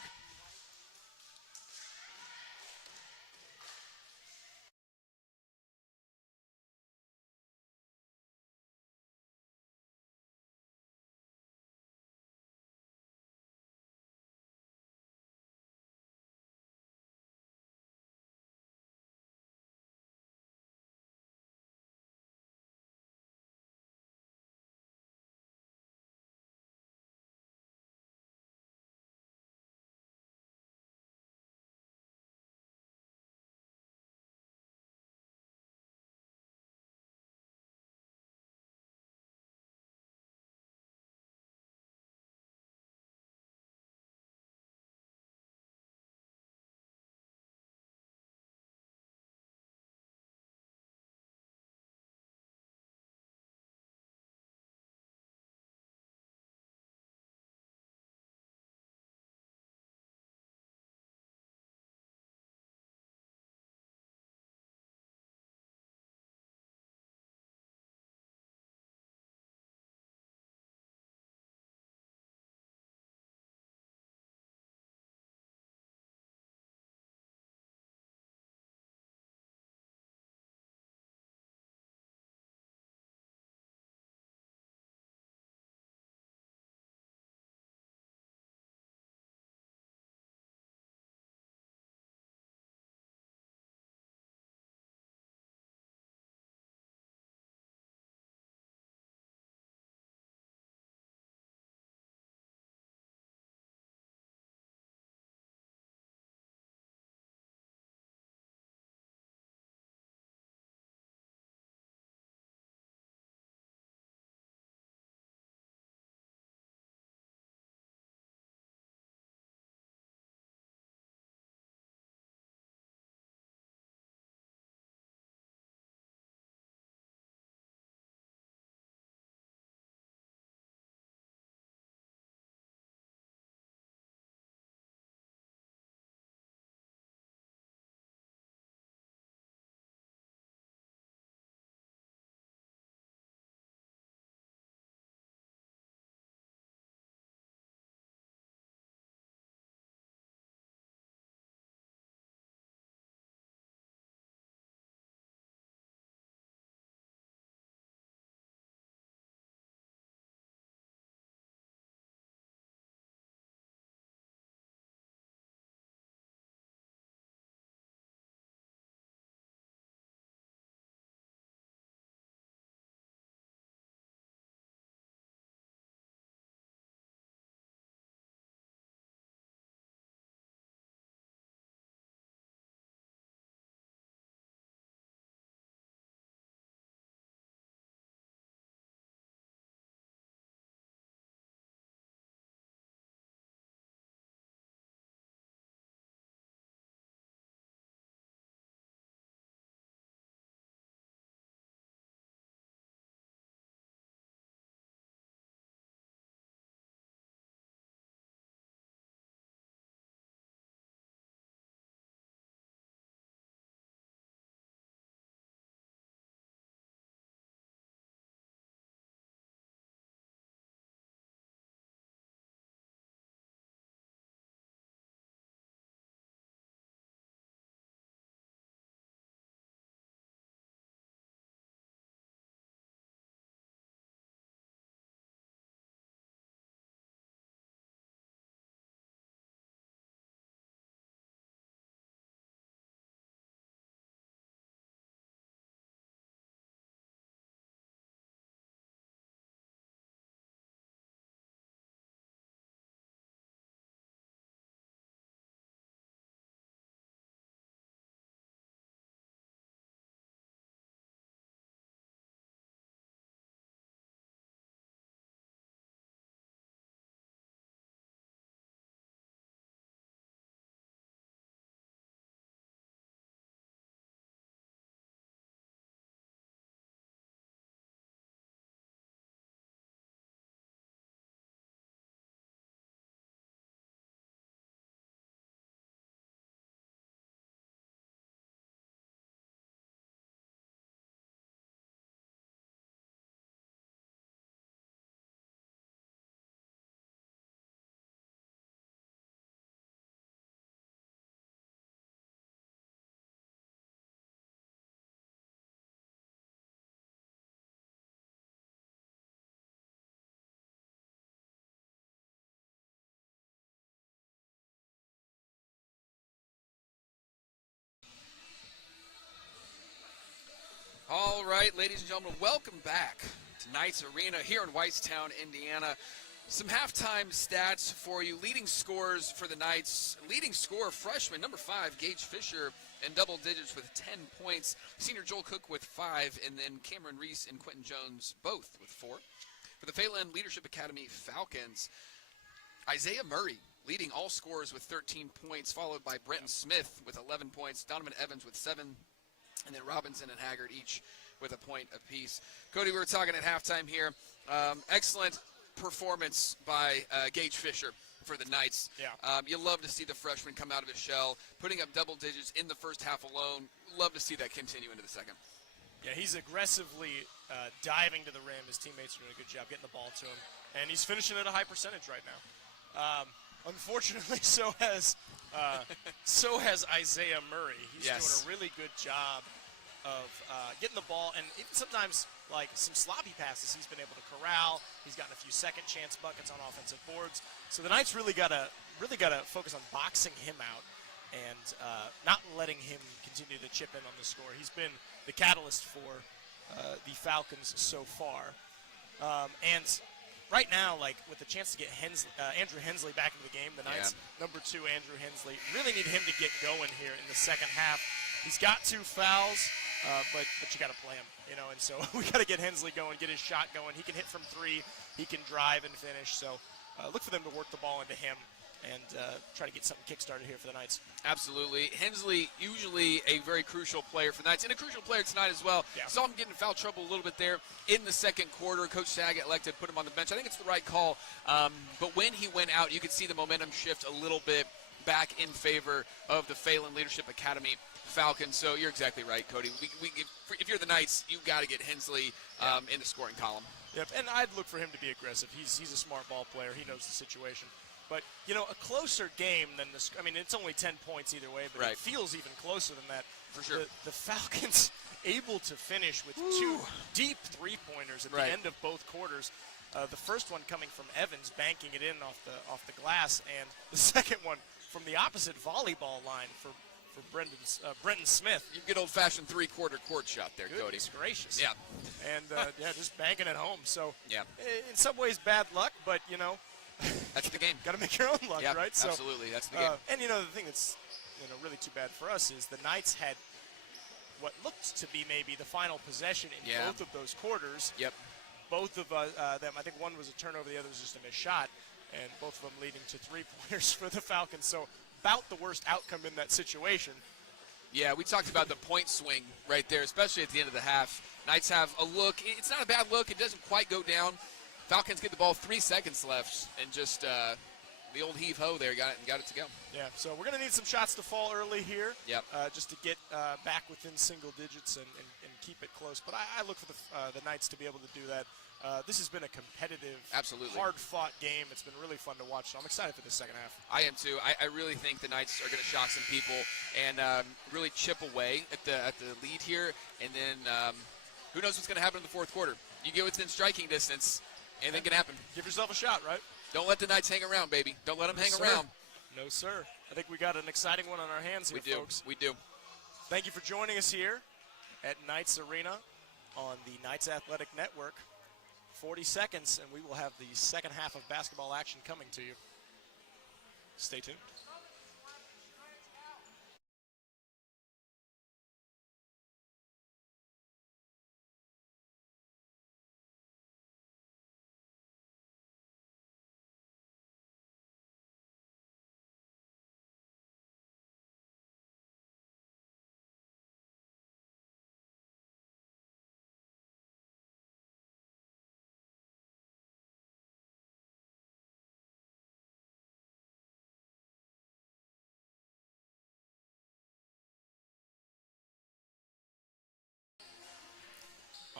All right, ladies and gentlemen, welcome back to Knights Arena here in Whitestown, Indiana. Some halftime stats for you. Leading scores for the Knights. Leading scorer, freshman, number 5, Gage Fisher, in double digits with 10 points. Senior Joel Cook with 5, and then Cameron Reese and Quentin Jones both with 4. For the Phalen Leadership Academy Falcons, Isaiah Murray leading all scorers with 13 points, followed by Brenton Smith with 11 points, Donovan Evans with 7, and then Robinson and Haggard each with a point apiece. Cody, we were talking at halftime here. Excellent performance by Gage Fisher for the Knights. Yeah. You love to see the freshman come out of his shell, putting up double digits in the first half alone. Love to see that continue into the second. Yeah, he's aggressively diving to the rim. His teammates are doing a good job getting the ball to him, and he's finishing at a high percentage right now. Unfortunately, so has Isaiah Murray. He's doing a really good job of getting the ball, and even sometimes like some sloppy passes he's been able to corral. He's gotten a few second chance buckets on offensive boards. So the Knights really gotta focus on boxing him out and not letting him continue to chip in on the score. He's been the catalyst for the Falcons so far, and right now, like with the chance to get Andrew Hensley back into the game, the Knights, number 2 Andrew Hensley, really need him to get going here in the second half. He's got 2 fouls, but you got to play him, and so we got to get Hensley going, get his shot going. He can hit from 3, he can drive and finish. So look for them to work the ball into him and try to get something kick-started here for the Knights. Absolutely. Hensley, usually a very crucial player for the Knights, and a crucial player tonight as well. Yeah. Saw him get in foul trouble a little bit there in the second quarter. Coach Saget elected to put him on the bench. I think it's the right call. But when he went out, you could see the momentum shift a little bit back in favor of the Phalen Leadership Academy Falcons. So you're exactly right, Cody. If you're the Knights, you've got to get Hensley in the scoring column. Yep, and I'd look for him to be aggressive. He's a smart ball player. He knows the situation. But, a closer game than this. I mean, it's only 10 points either way, but it feels even closer than that. For sure. The Falcons able to finish with 2 deep three-pointers at the end of both quarters. The first one coming from Evans, banking it in off the glass, and the second one from the opposite volleyball line for Brenton Smith. You get old-fashioned three-quarter court shot there, Cody. Goodness gracious. Yeah. And, just banking it home. So, yeah. In some ways, bad luck, but, that's the game. Got to make your own luck, right? So, absolutely. That's the game. And, the thing that's, really too bad for us is the Knights had what looked to be maybe the final possession in both of those quarters. Yep. Both of them, I think one was a turnover, the other was just a missed shot, and both of them leading to 3-pointers for the Falcons. So about the worst outcome in that situation. Yeah, we talked about the point swing right there, especially at the end of the half. Knights have a look. It's not a bad look. It doesn't quite go down. Falcons get the ball, 3 seconds left, and just the old heave-ho there got it to go. Yeah, so we're going to need some shots to fall early here. Yep. Just to get back within single digits and keep it close. But I look for the Knights to be able to do that. This has been a competitive, hard-fought game. It's been really fun to watch, so I'm excited for the second half. I am too. I really think the Knights are going to shock some people and really chip away at the lead here. And then who knows what's going to happen in the fourth quarter. You get within striking distance, anything can happen. Give yourself a shot, right? Don't let the Knights hang around, baby. Don't let them hang around. No, sir. I think we got an exciting one on our hands here, folks. We do. Thank you for joining us here at Knights Arena on the Knights Athletic Network. 40 seconds, and we will have the second half of basketball action coming to you. Stay tuned.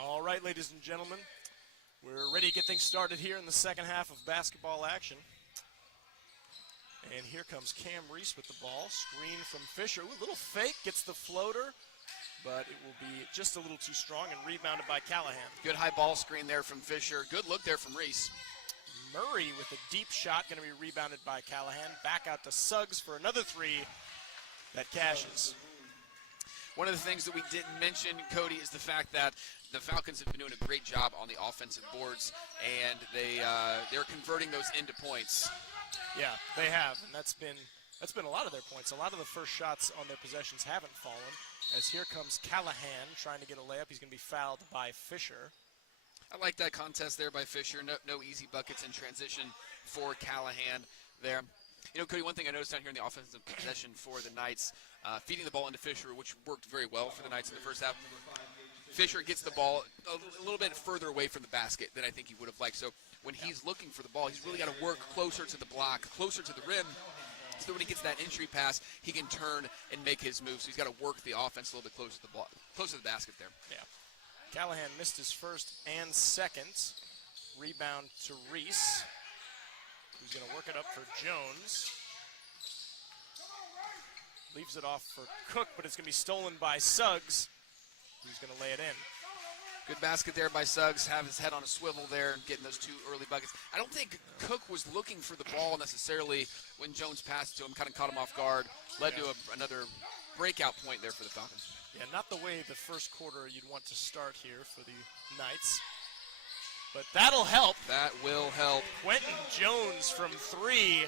All right, ladies and gentlemen, we're ready to get things started here in the second half of basketball action. And here comes Cam Reese with the ball. Screen from Fisher. Ooh, a little fake, gets the floater, but it will be just a little too strong and rebounded by Callahan. Good high ball screen there from Fisher. Good look there from Reese. Murray with a deep shot, going to be rebounded by Callahan. Back out to Suggs for another 3 that cashes. One of the things that we didn't mention, Cody, is the fact that the Falcons have been doing a great job on the offensive boards, and they're converting those into points. Yeah, they have, and that's been a lot of their points. A lot of the first shots on their possessions haven't fallen, as here comes Callahan trying to get a layup. He's going to be fouled by Fisher. I like that contest there by Fisher. No easy buckets in transition for Callahan there. You know, Cody, one thing I noticed down here in the offensive possession for the Knights, feeding the ball into Fisher, which worked very well for the Knights in the first half. Fisher gets the ball a little bit further away from the basket than I think he would have liked. So when he's looking for the ball, he's really got to work closer to the block, closer to the rim, so that when he gets that entry pass, he can turn and make his move. So he's got to work the offense a little bit closer to the block, closer to the basket there. Yeah. Callahan missed his first and second. Rebound to Reese, who's going to work it up for Jones. Leaves it off for Cook, but it's going to be stolen by Suggs, who's going to lay it in. Good basket there by Suggs, have his head on a swivel there, getting those two early buckets. I don't think Cook was looking for the ball necessarily when Jones passed to him, kind of caught him off guard, led to another breakout point there for the Falcons. Yeah, not the way the first quarter you'd want to start here for the Knights. But that'll help. That will help. Quentin Jones from three.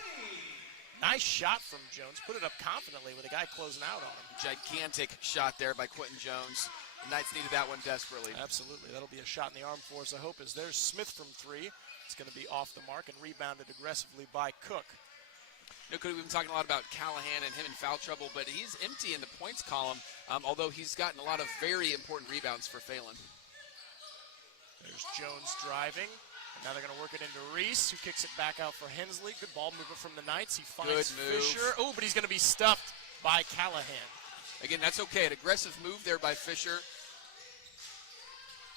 Nice shot from Jones. Put it up confidently with a guy closing out on him. Gigantic shot there by Quentin Jones. The Knights needed that one desperately. Absolutely. That'll be a shot in the arm for us, I hope, as there's Smith from three. It's going to be off the mark and rebounded aggressively by Cook. You know, Cody, we've been talking a lot about Callahan and him in foul trouble, but he's empty in the points column, although he's gotten a lot of very important rebounds for Phalen. There's Jones driving. And now they're going to work it into Reese, who kicks it back out for Hensley. Good ball movement from the Knights. He finds Fisher. Oh, but he's going to be stuffed by Callahan. Again, that's okay. An aggressive move there by Fisher.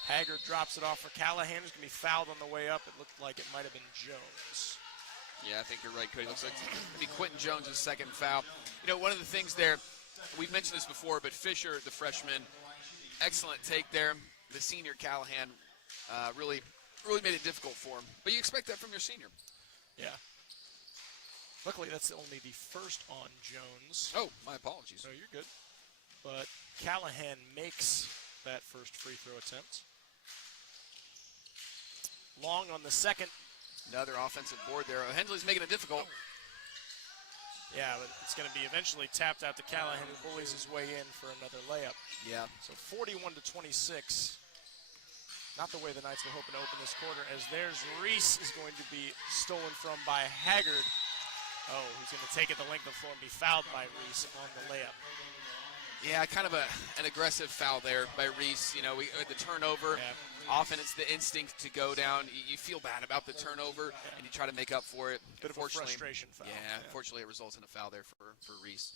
Haggard drops it off for Callahan, who's going to be fouled on the way up. It looked like it might have been Jones. Yeah, I think you're right, Cody. Looks like it's going to be Quentin Jones' second foul. You know, one of the things there, we've mentioned this before, but Fisher, the freshman, excellent take there. The senior Callahan really made it difficult for him. But you expect that from your senior. Yeah. Luckily, that's only the first on Jones. Oh, my apologies. So you're good. But Callahan makes that first free throw attempt. Long on the second. Another offensive board there. Hensley's making it difficult. Yeah, but it's going to be eventually tapped out to Callahan, who bullies his way in for another layup. Yeah. So 41-26. Not the way the Knights were hoping to open this quarter, as there's Reese is going to be stolen from by Haggard. Oh, he's going to take it the length of the floor and be fouled by Reese on the layup. Yeah, kind of an aggressive foul there by Reese. You know, the turnover. Yeah. Often it's the instinct to go down. You feel bad about the turnover, and you try to make up for it. Bit of a frustration foul. Yeah, unfortunately it results in a foul there for Reese.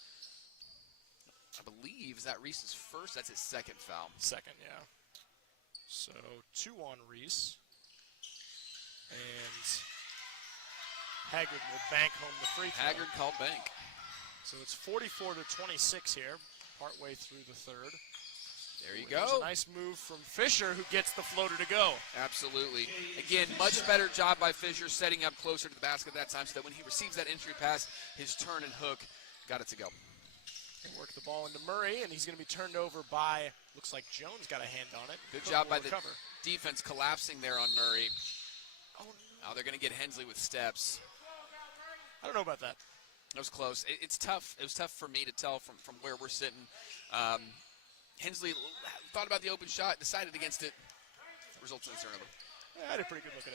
I believe, is that Reese's first? That's his second foul. Second, yeah. So 2 on Reese. And Haggard will bank home the free throw. Haggard called bank. So it's 44-26 here, partway through the third. There you There's go. a nice move from Fisher, who gets the floater to go. Absolutely. Again, much better job by Fisher setting up closer to the basket that time so that when he receives that entry pass, his turn and hook got it to go. They work the ball into Murray, and he's going to be turned over by, looks like Jones got a hand on it. Good Cook job will by recover. the defense collapsing there on Murray. Oh, no. Now they're going to get Hensley with steps. I don't know about that. That was close. It's tough. It was tough for me to tell from where we're sitting. Hensley thought about the open shot, decided against it. Results in a turnover. Yeah, I had a pretty good look at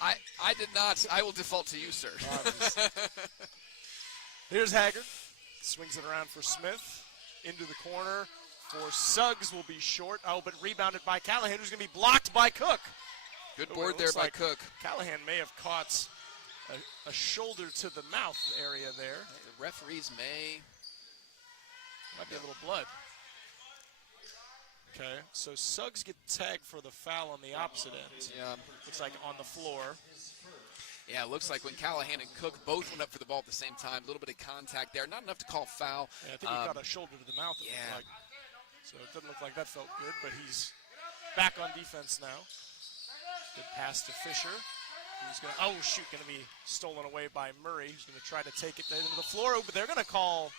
it. I did not. I will default to you, sir. Here's Haggard. Swings it around for Smith. Into the corner for Suggs, will be short. Oh, but rebounded by Callahan, who's going to be blocked by Cook. Good board there by Cook. Callahan may have caught a shoulder to the mouth area there. The referees Might be a little blood. Okay, so Suggs gets tagged for the foul on the opposite end. Yeah. Looks like on the floor. Yeah, it looks like when Callahan and Cook both went up for the ball at the same time, a little bit of contact there. Not enough to call foul. Yeah, I think he got a shoulder to the mouth. Yeah. Like. So it doesn't look like that felt good, but he's back on defense now. Good pass to Fisher. Who's going to be stolen away by Murray. Who's going to try to take it into the floor, but they're going to call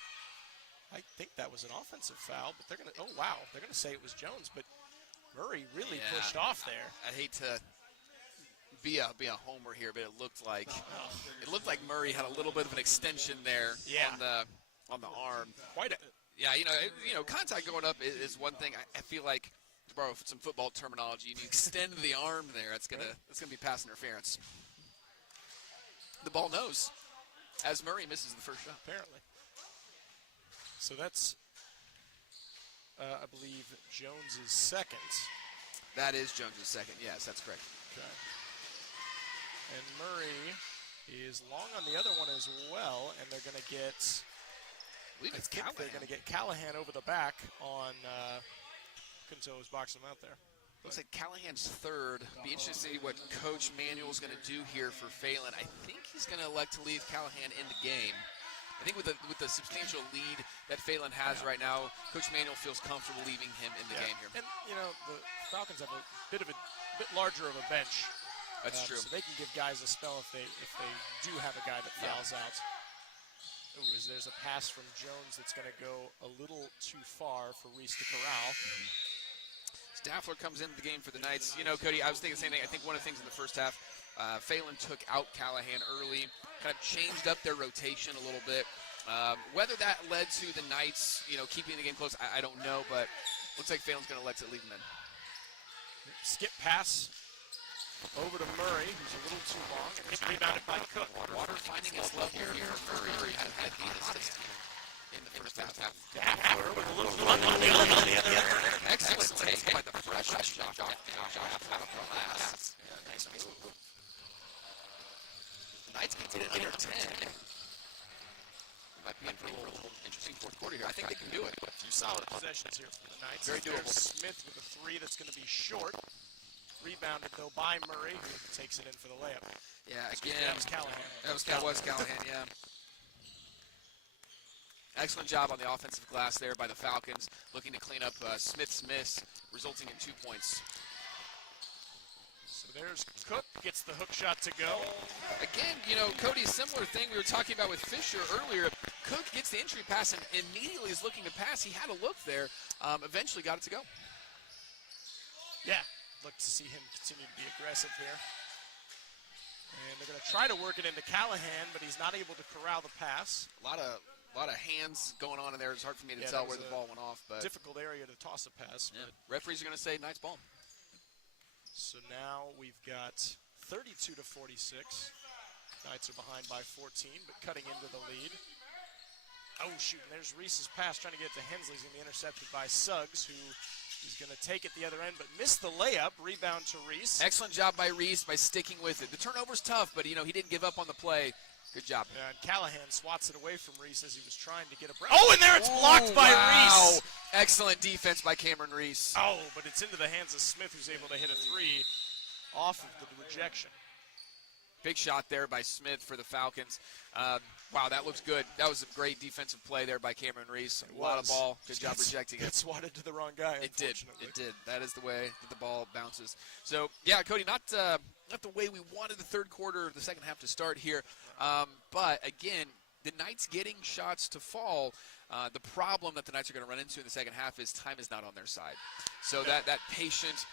I think that was an offensive foul, but they're going to, oh, wow, they're going to say it was Jones, but Murray really pushed off there. I hate to be a homer here, but it looked like Murray had a little bit of an extension there on the arm. Quite a, Yeah, contact going up is one thing. I feel like, to borrow some football terminology, you extend the arm there. That's gonna be pass interference. The ball knows, as Murray misses the first shot. apparently. So that's, I believe, Jones's second. That is Jones's second. Yes, that's correct. Okay. And Murray is long on the other one as well, and they're going to get, I believe it's they're Callahan. going to get Callahan over the back on, couldn't tell who was boxing him out there. Looks like Callahan's third. Be interested to see what Coach Manuel's going to do here for Phalen. I think he's going to elect to leave Callahan in the game. I think with the substantial lead that Phalen has right now, Coach Manuel feels comfortable leaving him in the game here. And, the Falcons have a bit larger of a bench. That's true. So they can give guys a spell if they do have a guy that fouls out. Ooh, there's a pass from Jones that's going to go a little too far for Reese to corral. Staffler comes into the game for the Knights. Cody, I was thinking the same thing. I think one of the things in the first half, Phalen took out Callahan early, kind of changed up their rotation a little bit. Whether that led to the Knights, keeping the game close, I don't know, but looks like Phalen's going to elect to leave him in. Skip pass over to Murray, who's a little too long, and it's rebounded by Cook. Water finding its level here. Murray had the hottest in the first half. Daffler with a little run on the other. Excellent take by the fresh shot out of the glass. Nice move. The Knights can get it under 10. Might be in for a little interesting fourth quarter here. I think they can do it. Two solid possessions here for the Knights. Very doable. There's Smith with a three that's going to be short. Rebounded, though, by Murray, who takes it in for the layup. Yeah, again. That was Callahan. That was Callahan, yeah. Excellent job on the offensive glass there by the Falcons, looking to clean up Smith's miss, resulting in 2 points. So there's Cook, gets the hook shot to go. Again, Cody, similar thing we were talking about with Fisher earlier. Cook gets the entry pass and immediately is looking to pass. He had a look there, eventually got it to go. Yeah, look to see him continue to be aggressive here. And they're going to try to work it into Callahan, but he's not able to corral the pass. A lot of hands going on in there. It's hard for me to tell where the ball went off. But difficult area to toss a pass. Yeah. But referees are going to say Knights ball. So now we've got 32 to 46. Knights are behind by 14, but cutting into the lead. Oh, shoot, and there's Reese's pass trying to get it to Hensley. He's going to be intercepted by Suggs, who is going to take it the other end, but missed the layup. Rebound to Reese. Excellent job by Reese by sticking with it. The turnover's tough, but, he didn't give up on the play. Good job. And Callahan swats it away from Reese as he was trying to get a break. Oh, and there it's blocked by Reese. Excellent defense by Cameron Reese. Oh, but it's into the hands of Smith, who's able to hit a three off of the rejection. Big shot there by Smith for the Falcons. Wow, that looks good. That was a great defensive play there by Cameron Reese. A lot of ball. Good job rejecting it. It swatted to the wrong guy, It did. That is the way that the ball bounces. So, yeah, Cody, not the way we wanted the third quarter of the second half to start here. But, again, the Knights getting shots to fall, the problem that the Knights are going to run into in the second half is time is not on their side. So that patient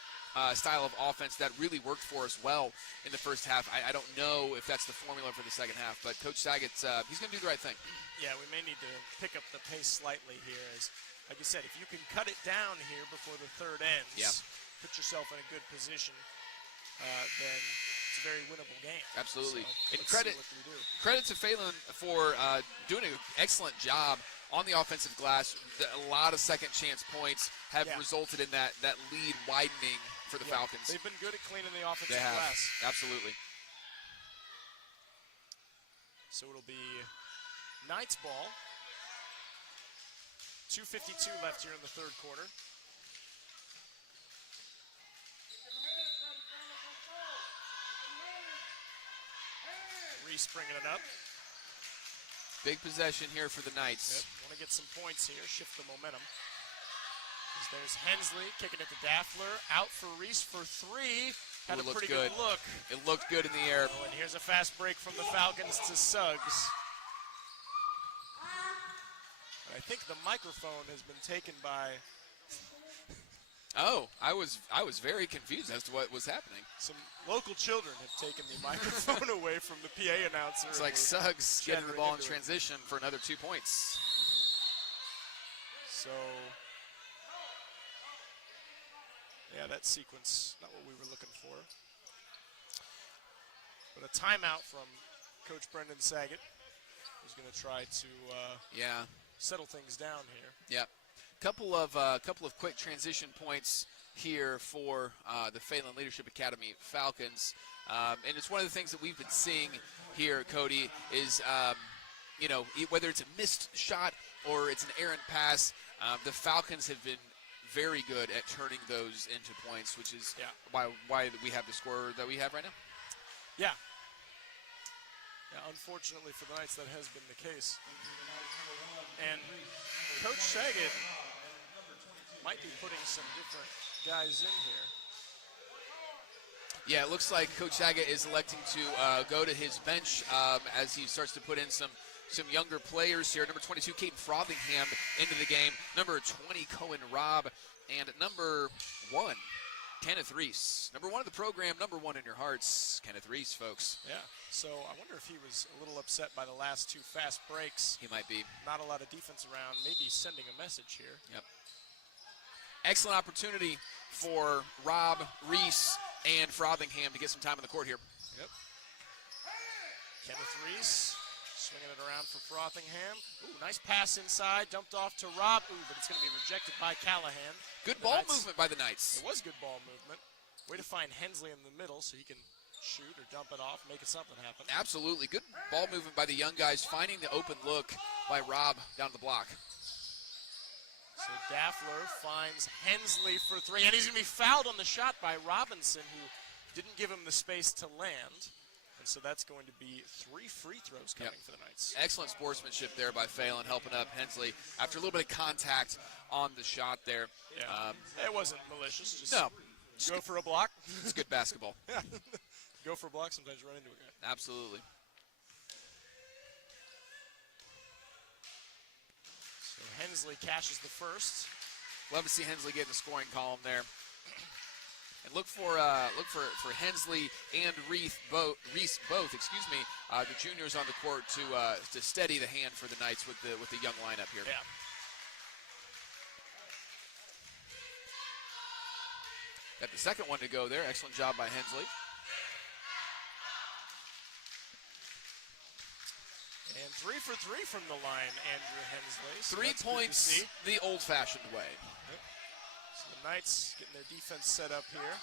style of offense that really worked for us well in the first half. I don't know if that's the formula for the second half, but Coach Saget, he's going to do the right thing. Yeah, we may need to pick up the pace slightly here. As, like you said, if you can cut it down here before the third ends, put yourself in a good position, then it's a very winnable game. Absolutely. So and credit to Phalen for doing an excellent job on the offensive glass. A lot of second chance points have resulted in that lead widening for the Falcons. They've been good at cleaning the offensive glass. Absolutely. So it'll be Knights ball. 2:52 left here in the third quarter. Reese bringing it up. Big possession here for the Knights. Yep, want to get some points here, shift the momentum. There's Hensley kicking it to Daffler. Out for Reese for three. Had a pretty good look. It looked good in the air. Oh, and here's a fast break from the Falcons to Suggs. I think the microphone has been taken by Oh, I was very confused as to what was happening. some local children have taken the microphone away from the PA announcer. It's and like were Suggs getting the chattering ball in into it. transition for another 2 points. So, yeah, that sequence, not what we were looking for. But a timeout from Coach Brendan Saget, who's going to try to Yeah. settle things down here. Yep. Couple of quick transition points here for the Phalen Leadership Academy Falcons, and it's one of the things that we've been seeing here, Cody, is whether it's a missed shot or it's an errant pass, the Falcons have been very good at turning those into points, which is why we have the score that we have right now. Yeah. Yeah, unfortunately for the Knights, that has been the case. And Coach Saget might be putting some different guys in here. Yeah, it looks like Coach Saget is electing to go to his bench as he starts to put in some younger players here. Number 22, Caden Frothingham into the game. Number 20, Cohen Robb. And number 1, Kenneth Reese. Number 1 of the program, number 1 in your hearts, Kenneth Reese, folks. Yeah, so I wonder if he was a little upset by the last 2 fast breaks. He might be. Not a lot of defense around, maybe sending a message here. Yep. Excellent opportunity for Robb, Reese, and Frothingham to get some time on the court here. Yep. Kenneth Reese swinging it around for Frothingham. Ooh, nice pass inside, dumped off to Robb. Ooh, but it's going to be rejected by Callahan. Good ball movement by the Knights. It was good ball movement. Way to find Hensley in the middle so he can shoot or dump it off, make it something happen. Absolutely. Good ball movement by the young guys, finding the open look by Robb down the block. So Daffler finds Hensley for 3, and he's going to be fouled on the shot by Robinson, who didn't give him the space to land. And so that's going to be 3 free throws coming for the Knights. Excellent sportsmanship there by Phalen, helping up Hensley after a little bit of contact on the shot there. Yeah. It wasn't malicious. Just No. go for a block. It's good basketball. Go for a block, sometimes you run into a guy. Absolutely. So Hensley cashes the first. Love to see Hensley get in the scoring column there. And look for Hensley and Reese both. The juniors on the court to steady the hand for the Knights with the young lineup here. Yeah. Got the second one to go there. Excellent job by Hensley. And 3 for 3 from the line, Andrew Hensley. So 3 that's good to points see. the old-fashioned way. So the Knights getting their defense set up here.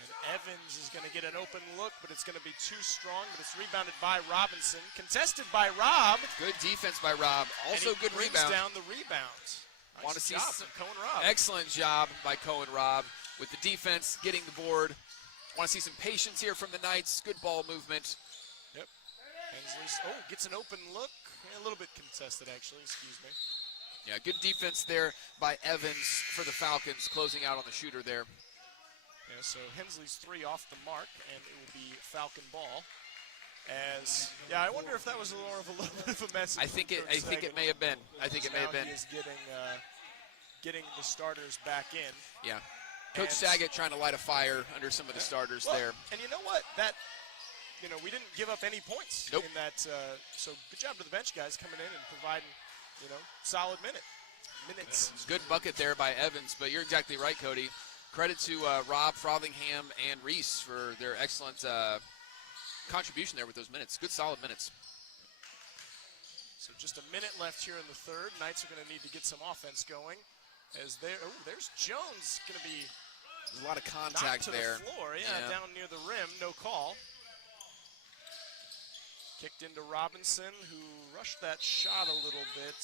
And Evans is going to get an open look, but it's going to be too strong. But it's rebounded by Robinson. Contested by Robb. Good defense by Robb. Also and he good brings rebound. down the rebound. Want to Nice see job from Cohen Robb. Excellent job by Cohen Robb with the defense, getting the board. Want to see some patience here from the Knights. Good ball movement. Yep. Hensley, gets an open look. A little bit contested, actually. Excuse me. Yeah, good defense there by Evans for the Falcons, closing out on the shooter there. Yeah, so Hensley's 3 off the mark, and it will be Falcon ball. I wonder if that was a little bit of a message. I think it may have been. I think it may have been. He is getting the starters back in. Yeah. Coach Saget trying to light a fire under some of the starters there. And you know what? We didn't give up any points in that. So good job to the bench guys coming in and providing, solid minutes. Good bucket there by Evans, but you're exactly right, Cody. Credit to Robb, Frothingham, and Reese for their excellent contribution there with those minutes. Good, solid minutes. So just a minute left here in the third. Knights are going to need to get some offense going. There's Jones going to be There's a lot of knocked contact to there. the floor. Yeah, down near the rim. No call. Kicked into Robinson, who rushed that shot a little bit.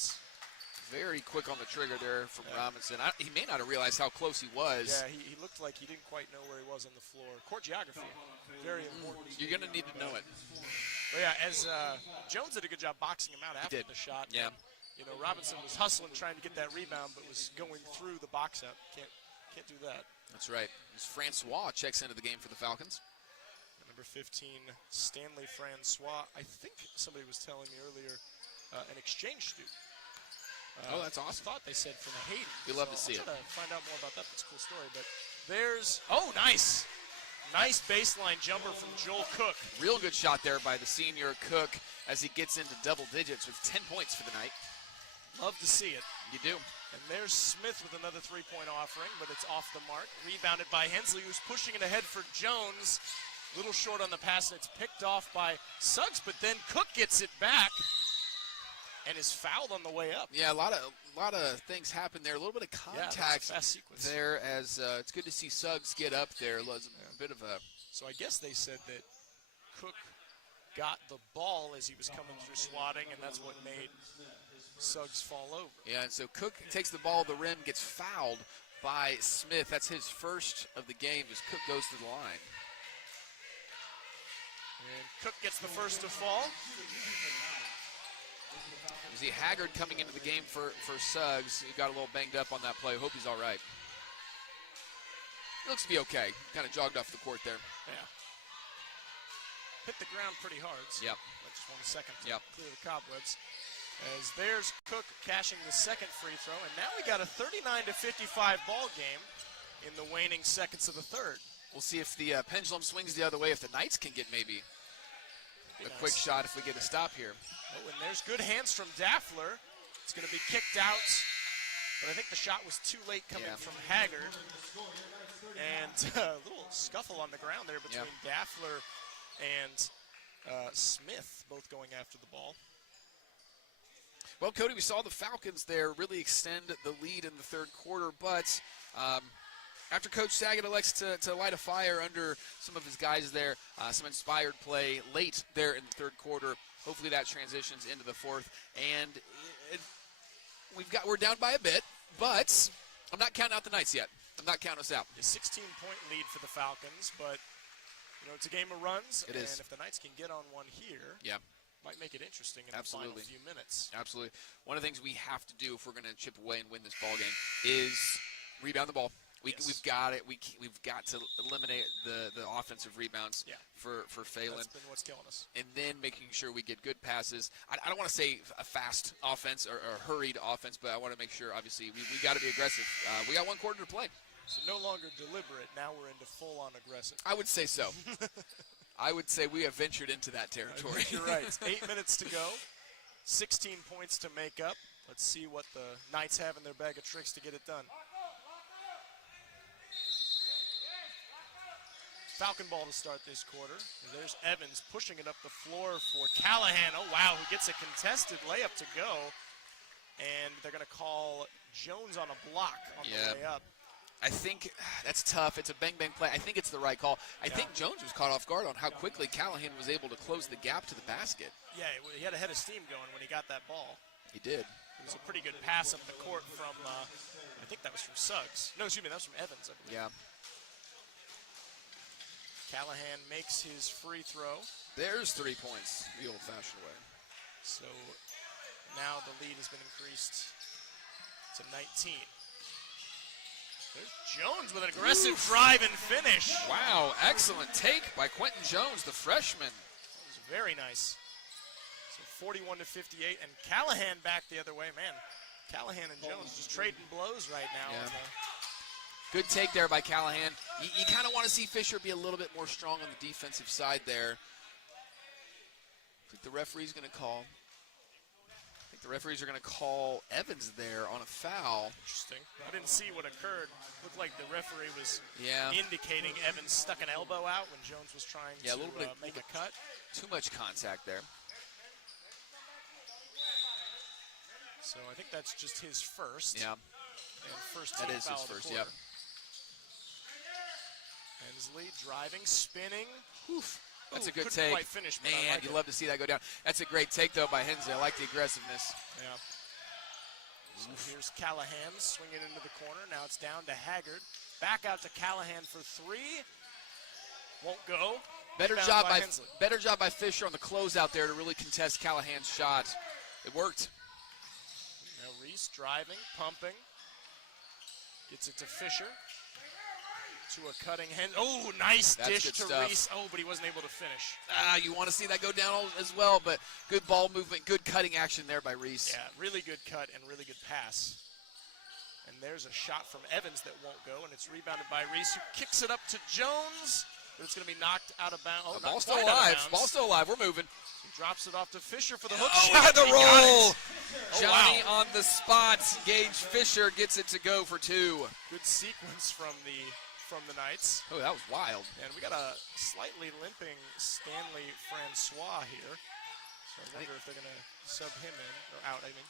Very quick on the trigger there from Robinson. He may not have realized how close he was. Yeah, he looked like he didn't quite know where he was on the floor. Court geography, very important. You're going to need to know it. But yeah, as Jones did a good job boxing him out after the shot. Yeah. Robinson was hustling, trying to get that rebound, but was going through the box out. Can't do that. That's right. As Francois checks into the game for the Falcons. Number 15, Stanley Francois. I think somebody was telling me earlier an exchange student. Oh, that's awesome. I thought they said from Haiti. We love to see I'll it. try to find out more about that. That's a cool story. But there's, oh, nice. Nice baseline jumper from Joel Cook. Real good shot there by the senior Cook as he gets into double digits with 10 points for the night. Love to see it. You do. And there's Smith with another three-point offering, but it's off the mark. Rebounded by Hensley, who's pushing it ahead for Jones. Little short on the pass, and it's picked off by Suggs, but then Cook gets it back and is fouled on the way up. Yeah, a lot of things happen there. A little bit of contact fast sequence there as it's good to see Suggs get up there. A bit of a. So I guess they said that Cook got the ball as he was coming through swatting, and that's what made Suggs fall over. Yeah, and so Cook takes the ball to the rim, gets fouled by Smith. That's his first of the game as Cook goes to the line. And Cook gets the first to fall. You see Haggard coming into the game for Suggs. He got a little banged up on that play. Hope he's all right. He looks to be okay. Kind of jogged off the court there. Yeah. Hit the ground pretty hard. So Yep. I just want a second to clear the cobwebs. As there's Cook cashing the second free throw, and now we got a 39-55 ball game in the waning seconds of the third. We'll see if the pendulum swings the other way, if the Knights can get maybe a quick shot if we get a stop here. Oh, and there's good hands from Daffler. It's going to be kicked out, but I think the shot was too late coming from Haggard. And a little scuffle on the ground there between Daffler and Smith, both going after the ball. Well, Cody, we saw the Falcons there really extend the lead in the third quarter, but after Coach Saget elects to light a fire under some of his guys there, some inspired play late there in the third quarter, hopefully that transitions into the fourth. And we're down by a bit, but I'm not counting out the Knights yet. I'm not counting us out. A 16-point lead for the Falcons, but it's a game of runs. It is. And if the Knights can get on one here, might make it interesting in the final few minutes. Absolutely. One of the things we have to do if we're going to chip away and win this ball game is rebound the ball. We've got it. We've got to eliminate the offensive rebounds for Phalen. That's been what's killing us. And then making sure we get good passes. I don't want to say a fast offense or hurried offense, but I want to make sure, obviously, we got to be aggressive. We got one quarter to play. So no longer deliberate. Now we're into full-on aggressive. I would say so. I would say we have ventured into that territory. You're right. 8 minutes to go. 16 points to make up. Let's see what the Knights have in their bag of tricks to get it done. Falcon ball to start this quarter. There's Evans pushing it up the floor for Callahan. Oh, wow, who gets a contested layup to go. And they're going to call Jones on a block on the way up. I think that's tough. It's a bang-bang play. I think it's the right call. I think Jones was caught off guard on how quickly Callahan was able to close the gap to the basket. Yeah, he had a head of steam going when he got that ball. He did. It was a pretty good pass up the court from, I think that was from Suggs. No, excuse me, that was from Evans, I believe. Yeah. Callahan makes his free throw. There's 3 points the old-fashioned way. So now the lead has been increased to 19. There's Jones with an aggressive drive and finish. Wow, excellent take by Quentin Jones, the freshman. That was very nice. So 41-58, and Callahan back the other way. Man, Callahan and Jones just trading blows right now. Yeah. Good take there by Callahan. You kind of want to see Fisher be a little bit more strong on the defensive side there. I think the referee's going to call. The referees are going to call Evans there on a foul. Interesting. I didn't see what occurred. Looked like the referee was indicating Evans stuck an elbow out when Jones was trying to make a cut. Too much contact there. So I think that's just his first. Yeah. And first that team is foul his of the first, quarter. yep. Hensley driving, spinning. Oof. That's a good couldn't take. Quite finish, but Man, like you love to see that go down. That's a great take, though, by Hensley. I like the aggressiveness. Yeah. So here's Callahan swinging into the corner. Now it's down to Haggard. Back out to Callahan for three. Won't go. Better Hensley. job by Fisher on the closeout there to really contest Callahan's shot. It worked. Now Reese driving, pumping. Gets it to Fisher. To a cutting hand. Oh, nice That's dish good to stuff. Reese. Oh, but he wasn't able to finish. You want to see that go down as well, but good ball movement, good cutting action there by Reese. Yeah, really good cut and really good pass. And there's a shot from Evans that won't go, and it's rebounded by Reese, who kicks it up to Jones, but it's going to be knocked out of bounds. Oh, The ball's not still quite out of alive. bounds. Ball's still alive. We're moving. He drops it off to Fisher for the hook Oh, shot. he had the He got roll. it. Oh, Johnny wow. on the spot. Gage Fisher gets it to go for 2. Good sequence from the Knights. Oh, that was wild. And we got a slightly limping Stanley Francois here. So I wonder if they're going to sub him in, or out, I mean.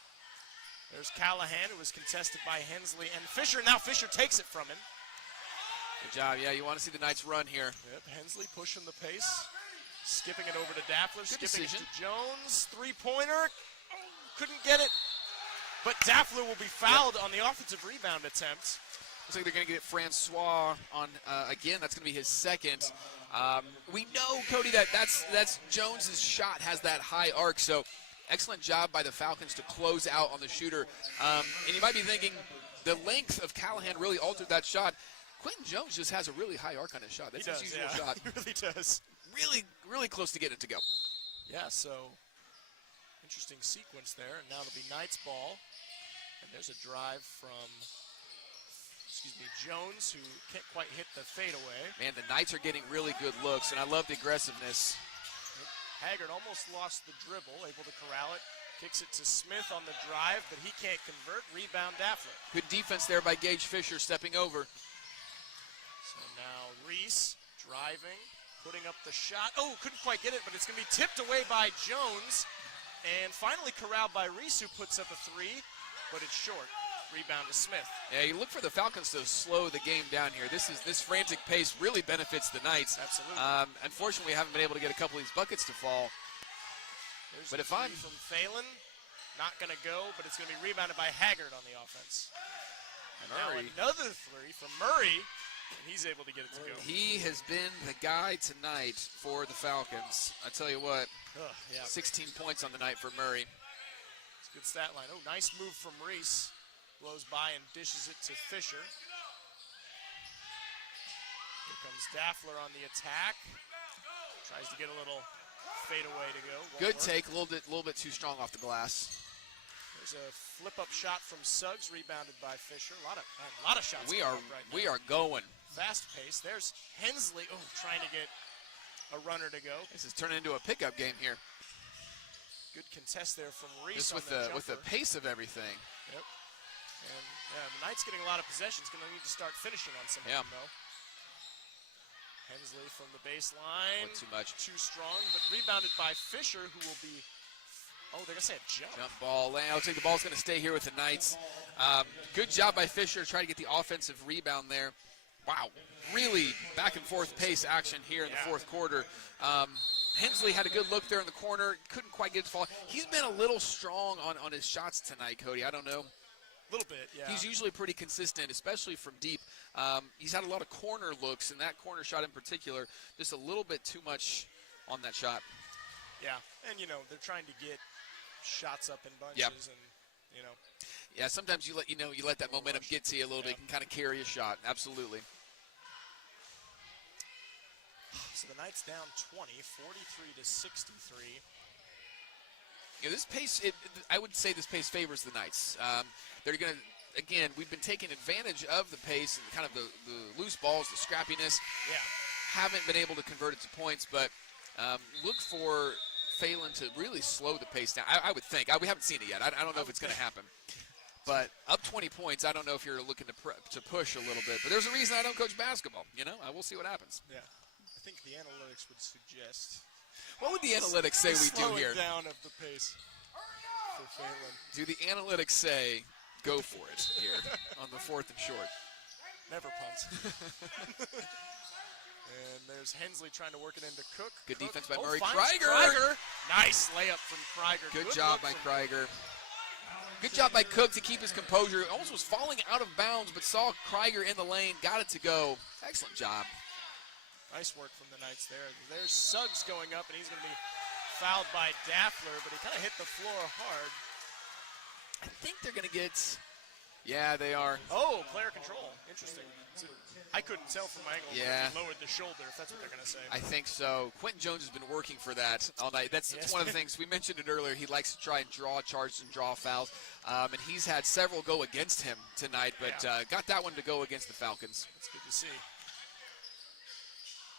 There's Callahan, who was contested by Hensley and Fisher. Now Fisher takes it from him. Good job. Yeah, you want to see the Knights run here. Yep, Hensley pushing the pace. Skipping it over to Daffler. Good Skipping decision. it to Jones. Three-pointer. Oh, couldn't get it. But Daffler will be fouled on the offensive rebound attempt. Looks like they're going to get Francois on again. That's going to be his second. We know, Cody, that's Jones's shot has that high arc. So excellent job by the Falcons to close out on the shooter. And you might be thinking the length of Callahan really altered that shot. Quentin Jones just has a really high arc on his shot. That's his usual shot. He really does. Really, really close to getting it to go. Yeah, so interesting sequence there. And now it'll be Knights ball. And there's a drive from, Jones, who can't quite hit the fadeaway. Man, the Knights are getting really good looks, and I love the aggressiveness. Haggard almost lost the dribble, able to corral it. Kicks it to Smith on the drive, but he can't convert. Rebound Daffler. Good defense there by Gage Fisher stepping over. So now Reese driving, putting up the shot. Oh, couldn't quite get it, but it's going to be tipped away by Jones. And finally corralled by Reese, who puts up a three, but it's short. Rebound to Smith. Yeah, you look for the Falcons to slow the game down here. This frantic pace really benefits the Knights. Absolutely. Unfortunately, we haven't been able to get a couple of these buckets to fall. There's But a if I'm three from Phalen, not going to go, but it's going to be rebounded by Haggard on the offense. And now Murray. another three from Murray, and he's able to get it to go. He has been the guy tonight for the Falcons. I tell you what, Ugh, yeah, 16 points on the night for Murray. it's a good stat line. Oh, nice move from Reese. Blows by and dishes it to Fisher. Here comes Daffler on the attack. Tries to get a little fadeaway to go. Won't Good work. take, a little bit too strong off the glass. There's a flip-up shot from Suggs, rebounded by Fisher. A lot of shots. We coming are up right we now. are going. Fast pace. There's Hensley. Oh, trying to get a runner to go. This is turning into a pickup game here. Good contest there from Reese Just on with the jumper. pace of everything. Yep. And the Knights getting a lot of possessions. Going to need to start finishing on some of Yeah. them, though. Hensley from the baseline. Not too much. Too strong, but rebounded by Fisher, who will be. Oh, they're going to say a jump. Jump ball. Looks like the ball's going to stay here with the Knights. Good job by Fisher trying to get the offensive rebound there. Wow, really back and forth pace action here in the fourth quarter. Hensley had a good look there in the corner. Couldn't quite get it to fall. He's been a little strong on his shots tonight, Cody. I don't know. A little bit, yeah. He's usually pretty consistent, especially from deep. He's had a lot of corner looks, and that corner shot in particular, just a little bit too much on that shot. Yeah, and they're trying to get shots up in bunches, Yep. and Yeah, sometimes you let that momentum get to you a little bit, can kind of carry a shot. Absolutely. So the Knights down 20, 43-63. This pace, I would say this pace favors the Knights. They're going to, again, we've been taking advantage of the pace and kind of the loose balls, the scrappiness. Yeah. Haven't been able to convert it to points, but look for Phalen to really slow the pace down. I would think. We haven't seen it yet. I don't know if it's going to happen. But up 20 points, I don't know if you're looking to push a little bit. But there's a reason I don't coach basketball. We'll see what happens. Yeah. I think the analytics would suggest. What would the analytics say we do here? Slowing down of the pace for Phalen. Do the analytics say go for it here on the 4th and short? Never punt. And there's Hensley trying to work it into Cook. Good Cook. defense by Oh, Murray. finds Krieger. Nice layup from Krieger. Good job look by from Krieger. Good job by Cook to keep his composure. Almost was falling out of bounds, but saw Krieger in the lane, got it to go. Excellent job. Nice work from the Knights there. There's Suggs going up, and he's going to be fouled by Daffler, but he kind of hit the floor hard. I think they're going to get Yeah, they are. Oh, player control. Interesting. I couldn't tell from my angle Yeah. if he lowered the shoulder, if that's what they're going to say. I think so. Quentin Jones has been working for that all night. That's Yes. one of the things. We mentioned it earlier. He likes to try and draw charges and draw fouls. And he's had several go against him tonight, but got that one to go against the Falcons. That's good to see.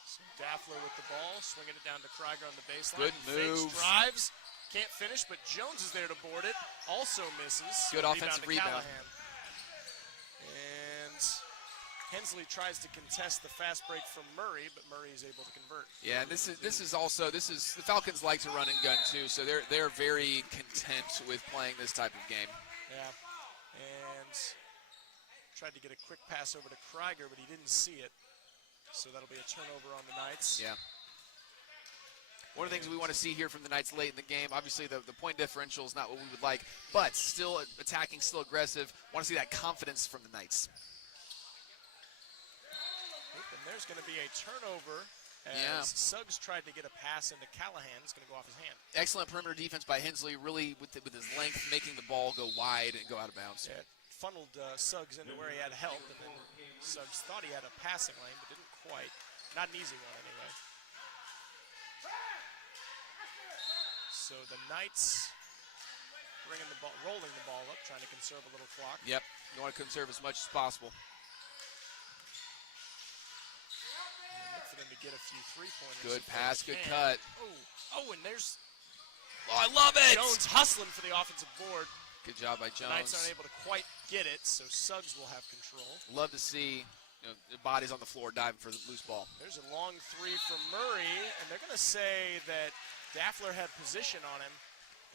So Daffler with the ball, swinging it down to Krieger on the baseline. Good move. Fakes, drives, can't finish, but Jones is there to board it. Also misses. Good offensive to rebound. Callahan. And Hensley tries to contest the fast break from Murray, but Murray is able to convert. Yeah, and this is the Falcons like to run and gun too, so they're very content with playing this type of game. Yeah. And tried to get a quick pass over to Krieger, but he didn't see it. So that'll be a turnover on the Knights. Yeah. One of the things we want to see here from the Knights late in the game, obviously the point differential is not what we would like, but still attacking, still aggressive. Want to see that confidence from the Knights. And there's going to be a turnover as Suggs tried to get a pass into Callahan. It's going to go off his hand. Excellent perimeter defense by Hensley, really with his length, making the ball go wide and go out of bounds. Yeah, it funneled Suggs into where he had help, and then Suggs thought he had a passing lane, but didn't quite. Not an easy one, anyway. So the Knights bringing the ball, rolling the ball up, trying to conserve a little clock. Yep, you want to conserve as much as possible. Look for them to get a few three-pointers. Good if they pass, good can. cut. Oh, and there's Oh, I love it! Jones hustling for the offensive board. Good job by The Knights aren't Jones. able to quite get it, so Suggs will have control. Love to see the bodies on the floor diving for the loose ball. There's a long three from Murray, and they're going to say that Daffler had position on him,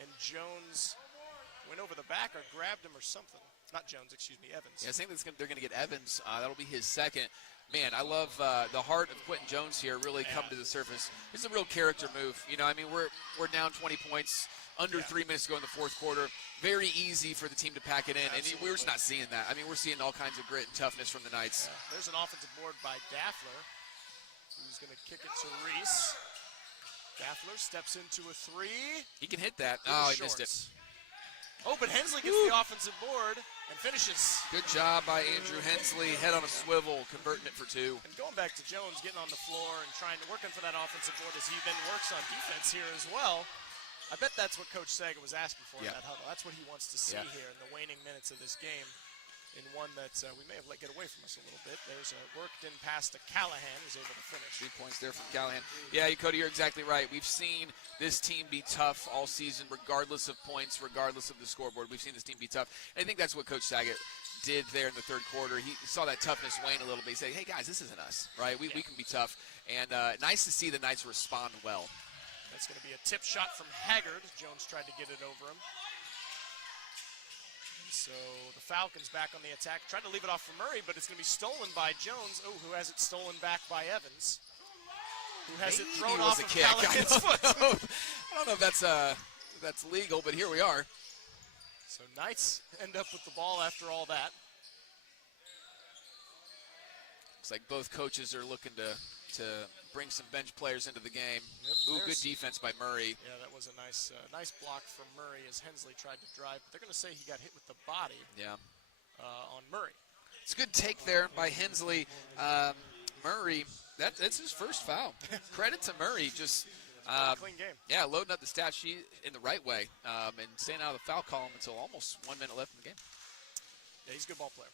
and Jones went over the back or grabbed him or something. Not Jones, excuse me, Evans. Yeah, I think they're going to get Evans. That'll be his second. Man, I love the heart of Quentin Jones here really come to the surface. It's a real character move. You know, I mean, we're down 20 points, under 3 minutes to go in the fourth quarter. Very easy for the team to pack it in, and we're just not seeing that. I mean, we're seeing all kinds of grit and toughness from the Knights. Yeah. There's an offensive board by Daffler, who's going to kick it to Reese. Daffler steps into a three. He can hit that. With Oh, the he missed it. shorts. Oh, but Hensley gets the offensive board and finishes. Good job by Andrew Hensley. Head on a swivel, converting it for two. And going back to Jones, getting on the floor and working for that offensive board as he then works on defense here as well. I bet that's what Coach Saga was asking for in that huddle. That's what he wants to see here in the waning minutes of this game, in one that we may have let get away from us a little bit. There's a worked in pass to Callahan, who's able to finish. 3 points there from Callahan. Yeah, Cody, you're exactly right. We've seen this team be tough all season, regardless of points, regardless of the scoreboard. We've seen this team be tough. And I think that's what Coach Saget did there in the third quarter. He saw that toughness wane a little bit. He said, hey, guys, this isn't us, right? We can be tough. And nice to see the Knights respond well. That's going to be a tip shot from Haggard. Jones tried to get it over him. So the Falcons back on the attack. Tried to leave it off for Murray, but it's going to be stolen by Jones. Oh, who has it stolen back by Evans? Who has it thrown off of Callahan's foot? I don't know if that's legal, but here we are. So Knights end up with the ball after all that. Looks like both coaches are looking to bring some bench players into the game. Ooh, good defense by Murray. Yeah, that was a nice block from Murray as Hensley tried to drive. But they're going to say he got hit with the body on Murray. It's a good take there by Hensley. Murray, that's his first foul. Credit to Murray. Just clean game. Yeah, loading up the stat sheet in the right way and staying out of the foul column until almost 1 minute left in the game. Yeah, he's a good ball player.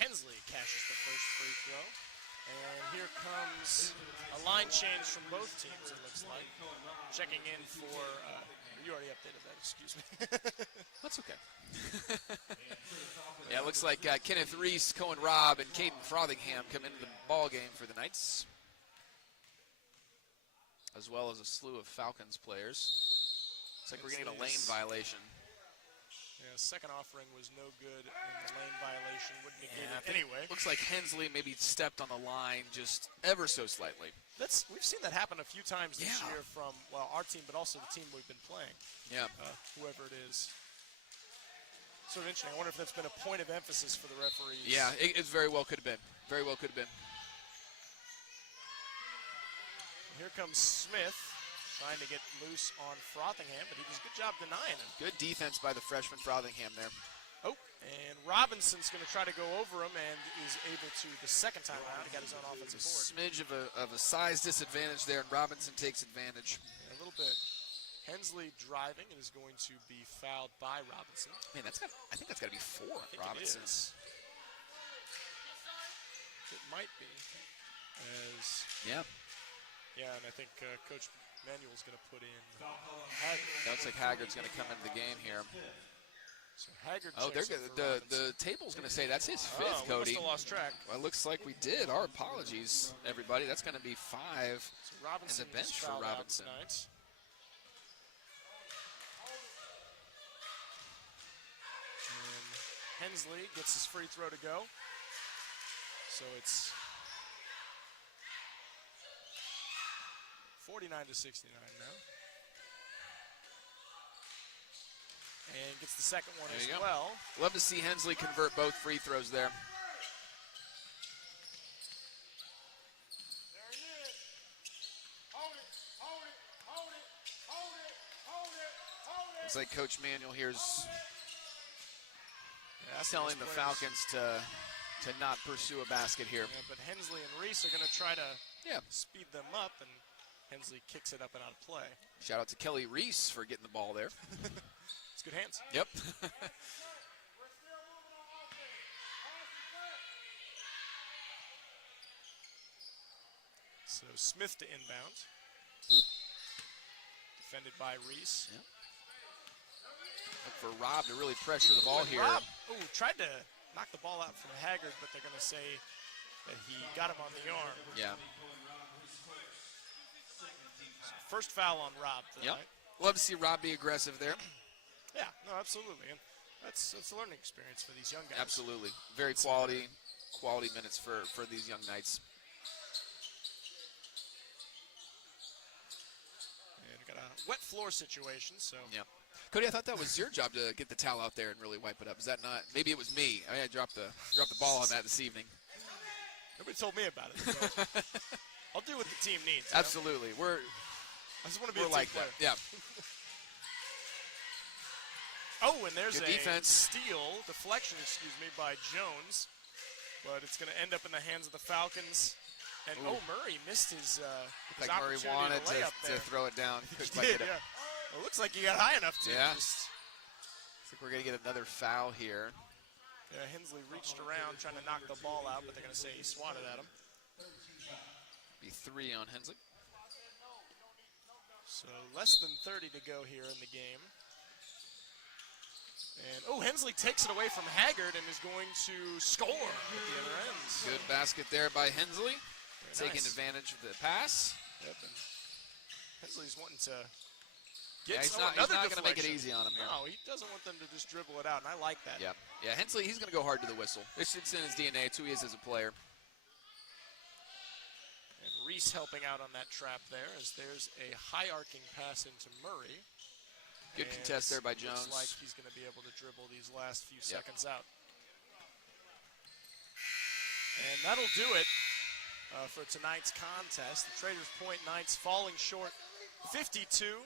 Hensley cashes the first free throw. And here comes a line change from both teams, it looks like. Checking in for, you already updated that, excuse me. That's okay. Yeah, it looks like Kenneth Reese, Cohen Robb, and Caden Frothingham come into the ball game for the Knights, as well as a slew of Falcons players. Looks like we're getting a lane violation. Yeah, second offering was no good, and the lane violation would negate it anyway. Looks like Hensley maybe stepped on the line just ever so slightly. We've seen that happen a few times this year from, our team, but also the team we've been playing. Yeah. Whoever it is. Sort of interesting. I wonder if that's been a point of emphasis for the referees. Yeah, it very well could have been. Very well could have been. Here comes Smith. trying to get loose on Frothingham, but he does a good job denying him. Good defense by the freshman Frothingham there. Oh, and Robinson's going to try to go over him and is able to the second time around. He got his own offensive board. Smidge of a size disadvantage there, and Robinson takes advantage. A little bit. Hensley driving and is going to be fouled by Robinson. Man, I think that's got to be 4 on Robinson. It might be. Yeah, and I think Coach Manuel's going to put in looks like Haggard's going to come into the game here. So Haggard. Oh, the table's going to say that's his 5th, Cody. We must have lost track. Well, it looks like we did. Our apologies, everybody. That's going to be 5 so Robinson in the bench for Robinson. And Hensley gets his free throw to go. So it's 49-69 now. And gets the second one as well. Love to see Hensley convert both free throws there. Looks like Coach Manuel here's telling the Falcons to not pursue a basket here. Yeah, but Hensley and Reese are going to try to speed them up, and Hensley kicks it up and out of play. Shout out to Kelly Reese for getting the ball there. It's good hands. Yep. So Smith to inbound. Defended by Reese. Yep. Look for Rob to really pressure the ball here. Rob, tried to knock the ball out from Haggard, but they're going to say that he got him on the arm. Yeah. First foul on Rob tonight. Love to see Rob be aggressive there. Yeah, no, absolutely. And that's a learning experience for these young guys. Absolutely. Very quality minutes for these young Knights. And got a wet floor situation, so. Yeah. Cody, I thought that was your job to get the towel out there and really wipe it up. Is that not? Maybe it was me. I dropped the ball on that this evening. Nobody told me about it. So I'll do what the team needs. Absolutely. I just want to be a team like player. that. Yeah. Oh, and there's Good a defense. deflection, by Jones. But it's going to end up in the hands of the Falcons. And, Murray missed his like Murray wanted to throw it down. He did, yeah. Well, it looks like he got high enough to. Yeah. Looks like we're going to get another foul here. Yeah, Hensley reached around trying to knock the ball out, but they're going to say he swatted at him. Be 3 on Hensley. So less than 30 to go here in the game. And, Hensley takes it away from Haggard and is going to score at the other end. Good basket there by Hensley. Taking nice. advantage of the pass. Yep, and Hensley's wanting to Yeah, get he's not going to make it deflection. easy on him here. No, he doesn't want them to just dribble it out, and I like that. Yeah, Hensley, he's going to go hard to the whistle. It's in his DNA. It's who he is as a player. And Reese helping out on that trap there as there's a high arcing pass into Murray. Good contest there by Jones. Looks like he's going to be able to dribble these last few seconds out. And that'll do it for tonight's contest. The Traders Point Knights falling short 52-69.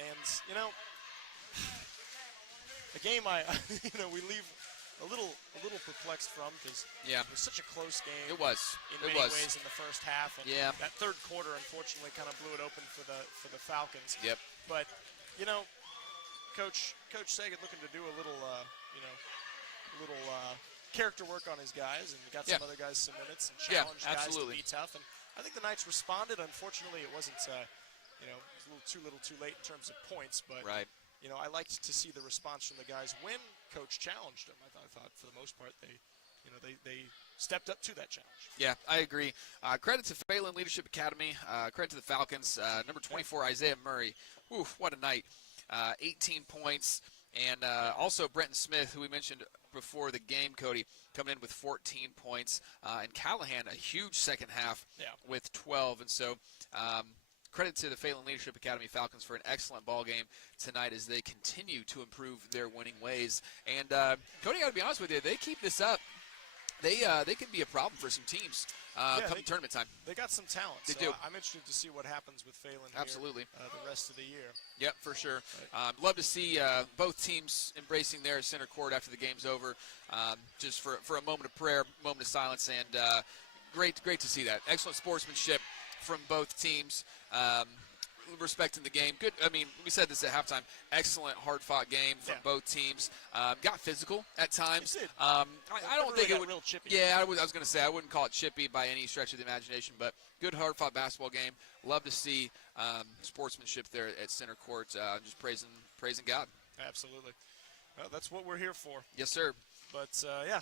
And, a game we leave a little perplexed from because it was such a close game. It was. In many ways in the first half. And that third quarter, unfortunately, kind of blew it open for the Falcons. Yep. But, Coach Sagan looking to do a little, character work on his guys and got some other guys some minutes and challenged guys to be tough. And I think the Knights responded. Unfortunately, it wasn't, it was a little too late in terms of points. But, I liked to see the response from the guys when Coach challenged them. I thought for the most part they stepped up to that challenge. Yeah, I agree. Credit to Phalen Leadership Academy. Credit to the Falcons. Number 24, Isaiah Murray. Oof, what a night. 18 points. And also Brenton Smith, who we mentioned before the game, Cody, coming in with 14 points. And Callahan, a huge second half with 12. And so credit to the Phalen Leadership Academy Falcons for an excellent ball game tonight as they continue to improve their winning ways. And, Cody, I got to be honest with you, they keep this up. they can be a problem for some teams come tournament time. They got some talent. They so do. I'm interested to see what happens with Phalen Absolutely. here, the rest of the year. Yep, for sure. Love to see both teams embracing their center court after the game's over, just for a moment of prayer, moment of silence, and great to see that. Excellent sportsmanship from both teams. Respecting the game. Good. I mean, we said this at halftime. Excellent, hard-fought game from both teams. Got physical at times. It did. I don't think it would. Real chippy. Yeah, I was going to say I wouldn't call it chippy by any stretch of the imagination, but good, hard-fought basketball game. Love to see sportsmanship there at center court. Just praising God. Absolutely. Well, that's what we're here for. Yes, sir. But yeah.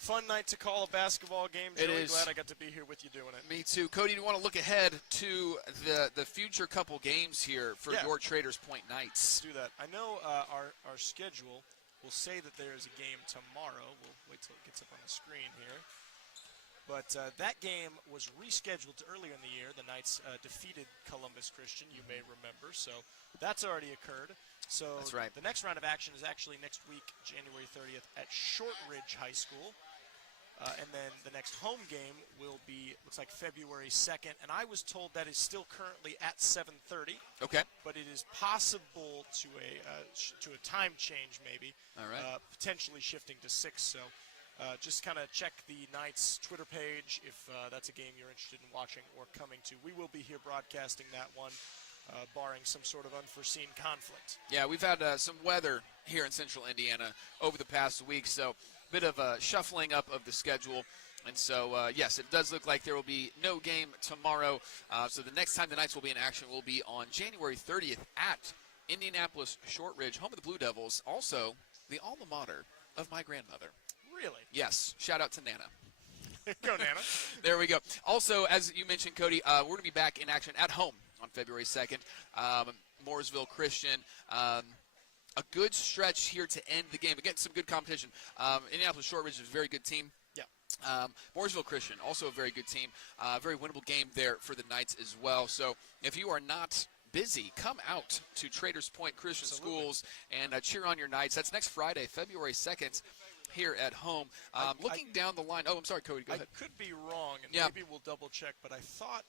Fun night to call a basketball game. It Really is. glad I got to be here with you doing it. Me too. Cody, do you want to look ahead to the future couple games here for your Traders Point Knights? Let's do that. I know our schedule will say that there is a game tomorrow. We'll wait till it gets up on the screen here. But that game was rescheduled to earlier in the year. The Knights defeated Columbus Christian, you may remember. So that's already occurred. So that's right. The next round of action is actually next week, January 30th, at Shortridge High School. And then the next home game will be, looks like February 2nd. And I was told that is still currently at 7:30. Okay. But it is possible to a time change maybe. All right. Potentially shifting to 6. So just kind of check the Knights Twitter page if that's a game you're interested in watching or coming to. We will be here broadcasting that one, barring some sort of unforeseen conflict. Yeah, we've had some weather here in central Indiana over the past week, so bit of a shuffling up of the schedule. And so, yes, it does look like there will be no game tomorrow. So the next time the Knights will be in action will be on January 30th at Indianapolis Shortridge, home of the Blue Devils, also the alma mater of my grandmother. Really? Yes. Shout out to Nana. Go, Nana. There we go. Also, as you mentioned, Cody, we're going to be back in action at home on February 2nd. Mooresville Christian. A good stretch here to end the game. Again, some good competition. Indianapolis Shortridge is a very good team. Yeah. Mooresville Christian, also a very good team. Very winnable game there for the Knights as well. So if you are not busy, come out to Traders Point Christian Schools and cheer on your Knights. That's next Friday, February 2nd. Here at home. Looking down the line. Oh, I'm sorry, Cody. Go ahead. I could be wrong, and maybe we'll double check, but I thought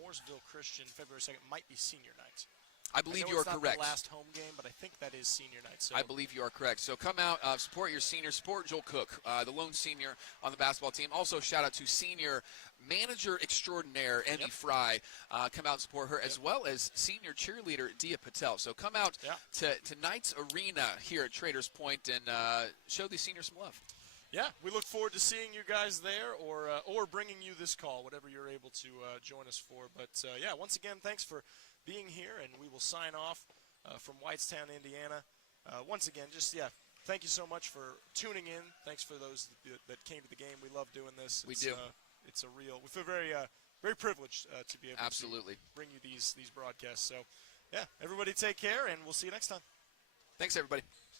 Mooresville Christian February 2nd might be senior night. I believe you are correct. The last home game, but I think that is senior night. So I believe you are correct. So come out, support your senior, support Joel Cook, the lone senior on the basketball team. Also, shout out to senior manager extraordinaire Emmy Fry. Come out and support her, as well as senior cheerleader Dia Patel. So come out to Knights Arena here at Traders Point and show these seniors some love. Yeah, we look forward to seeing you guys there or bringing you this call, whatever you're able to join us for. But, yeah, once again, thanks for being here, and we will sign off from Whitestown, Indiana. Once again, thank you so much for tuning in. Thanks for those that came to the game. We love doing this. We feel very very privileged to be able to bring you these broadcasts. So, yeah, everybody take care, and we'll see you next time. Thanks, everybody.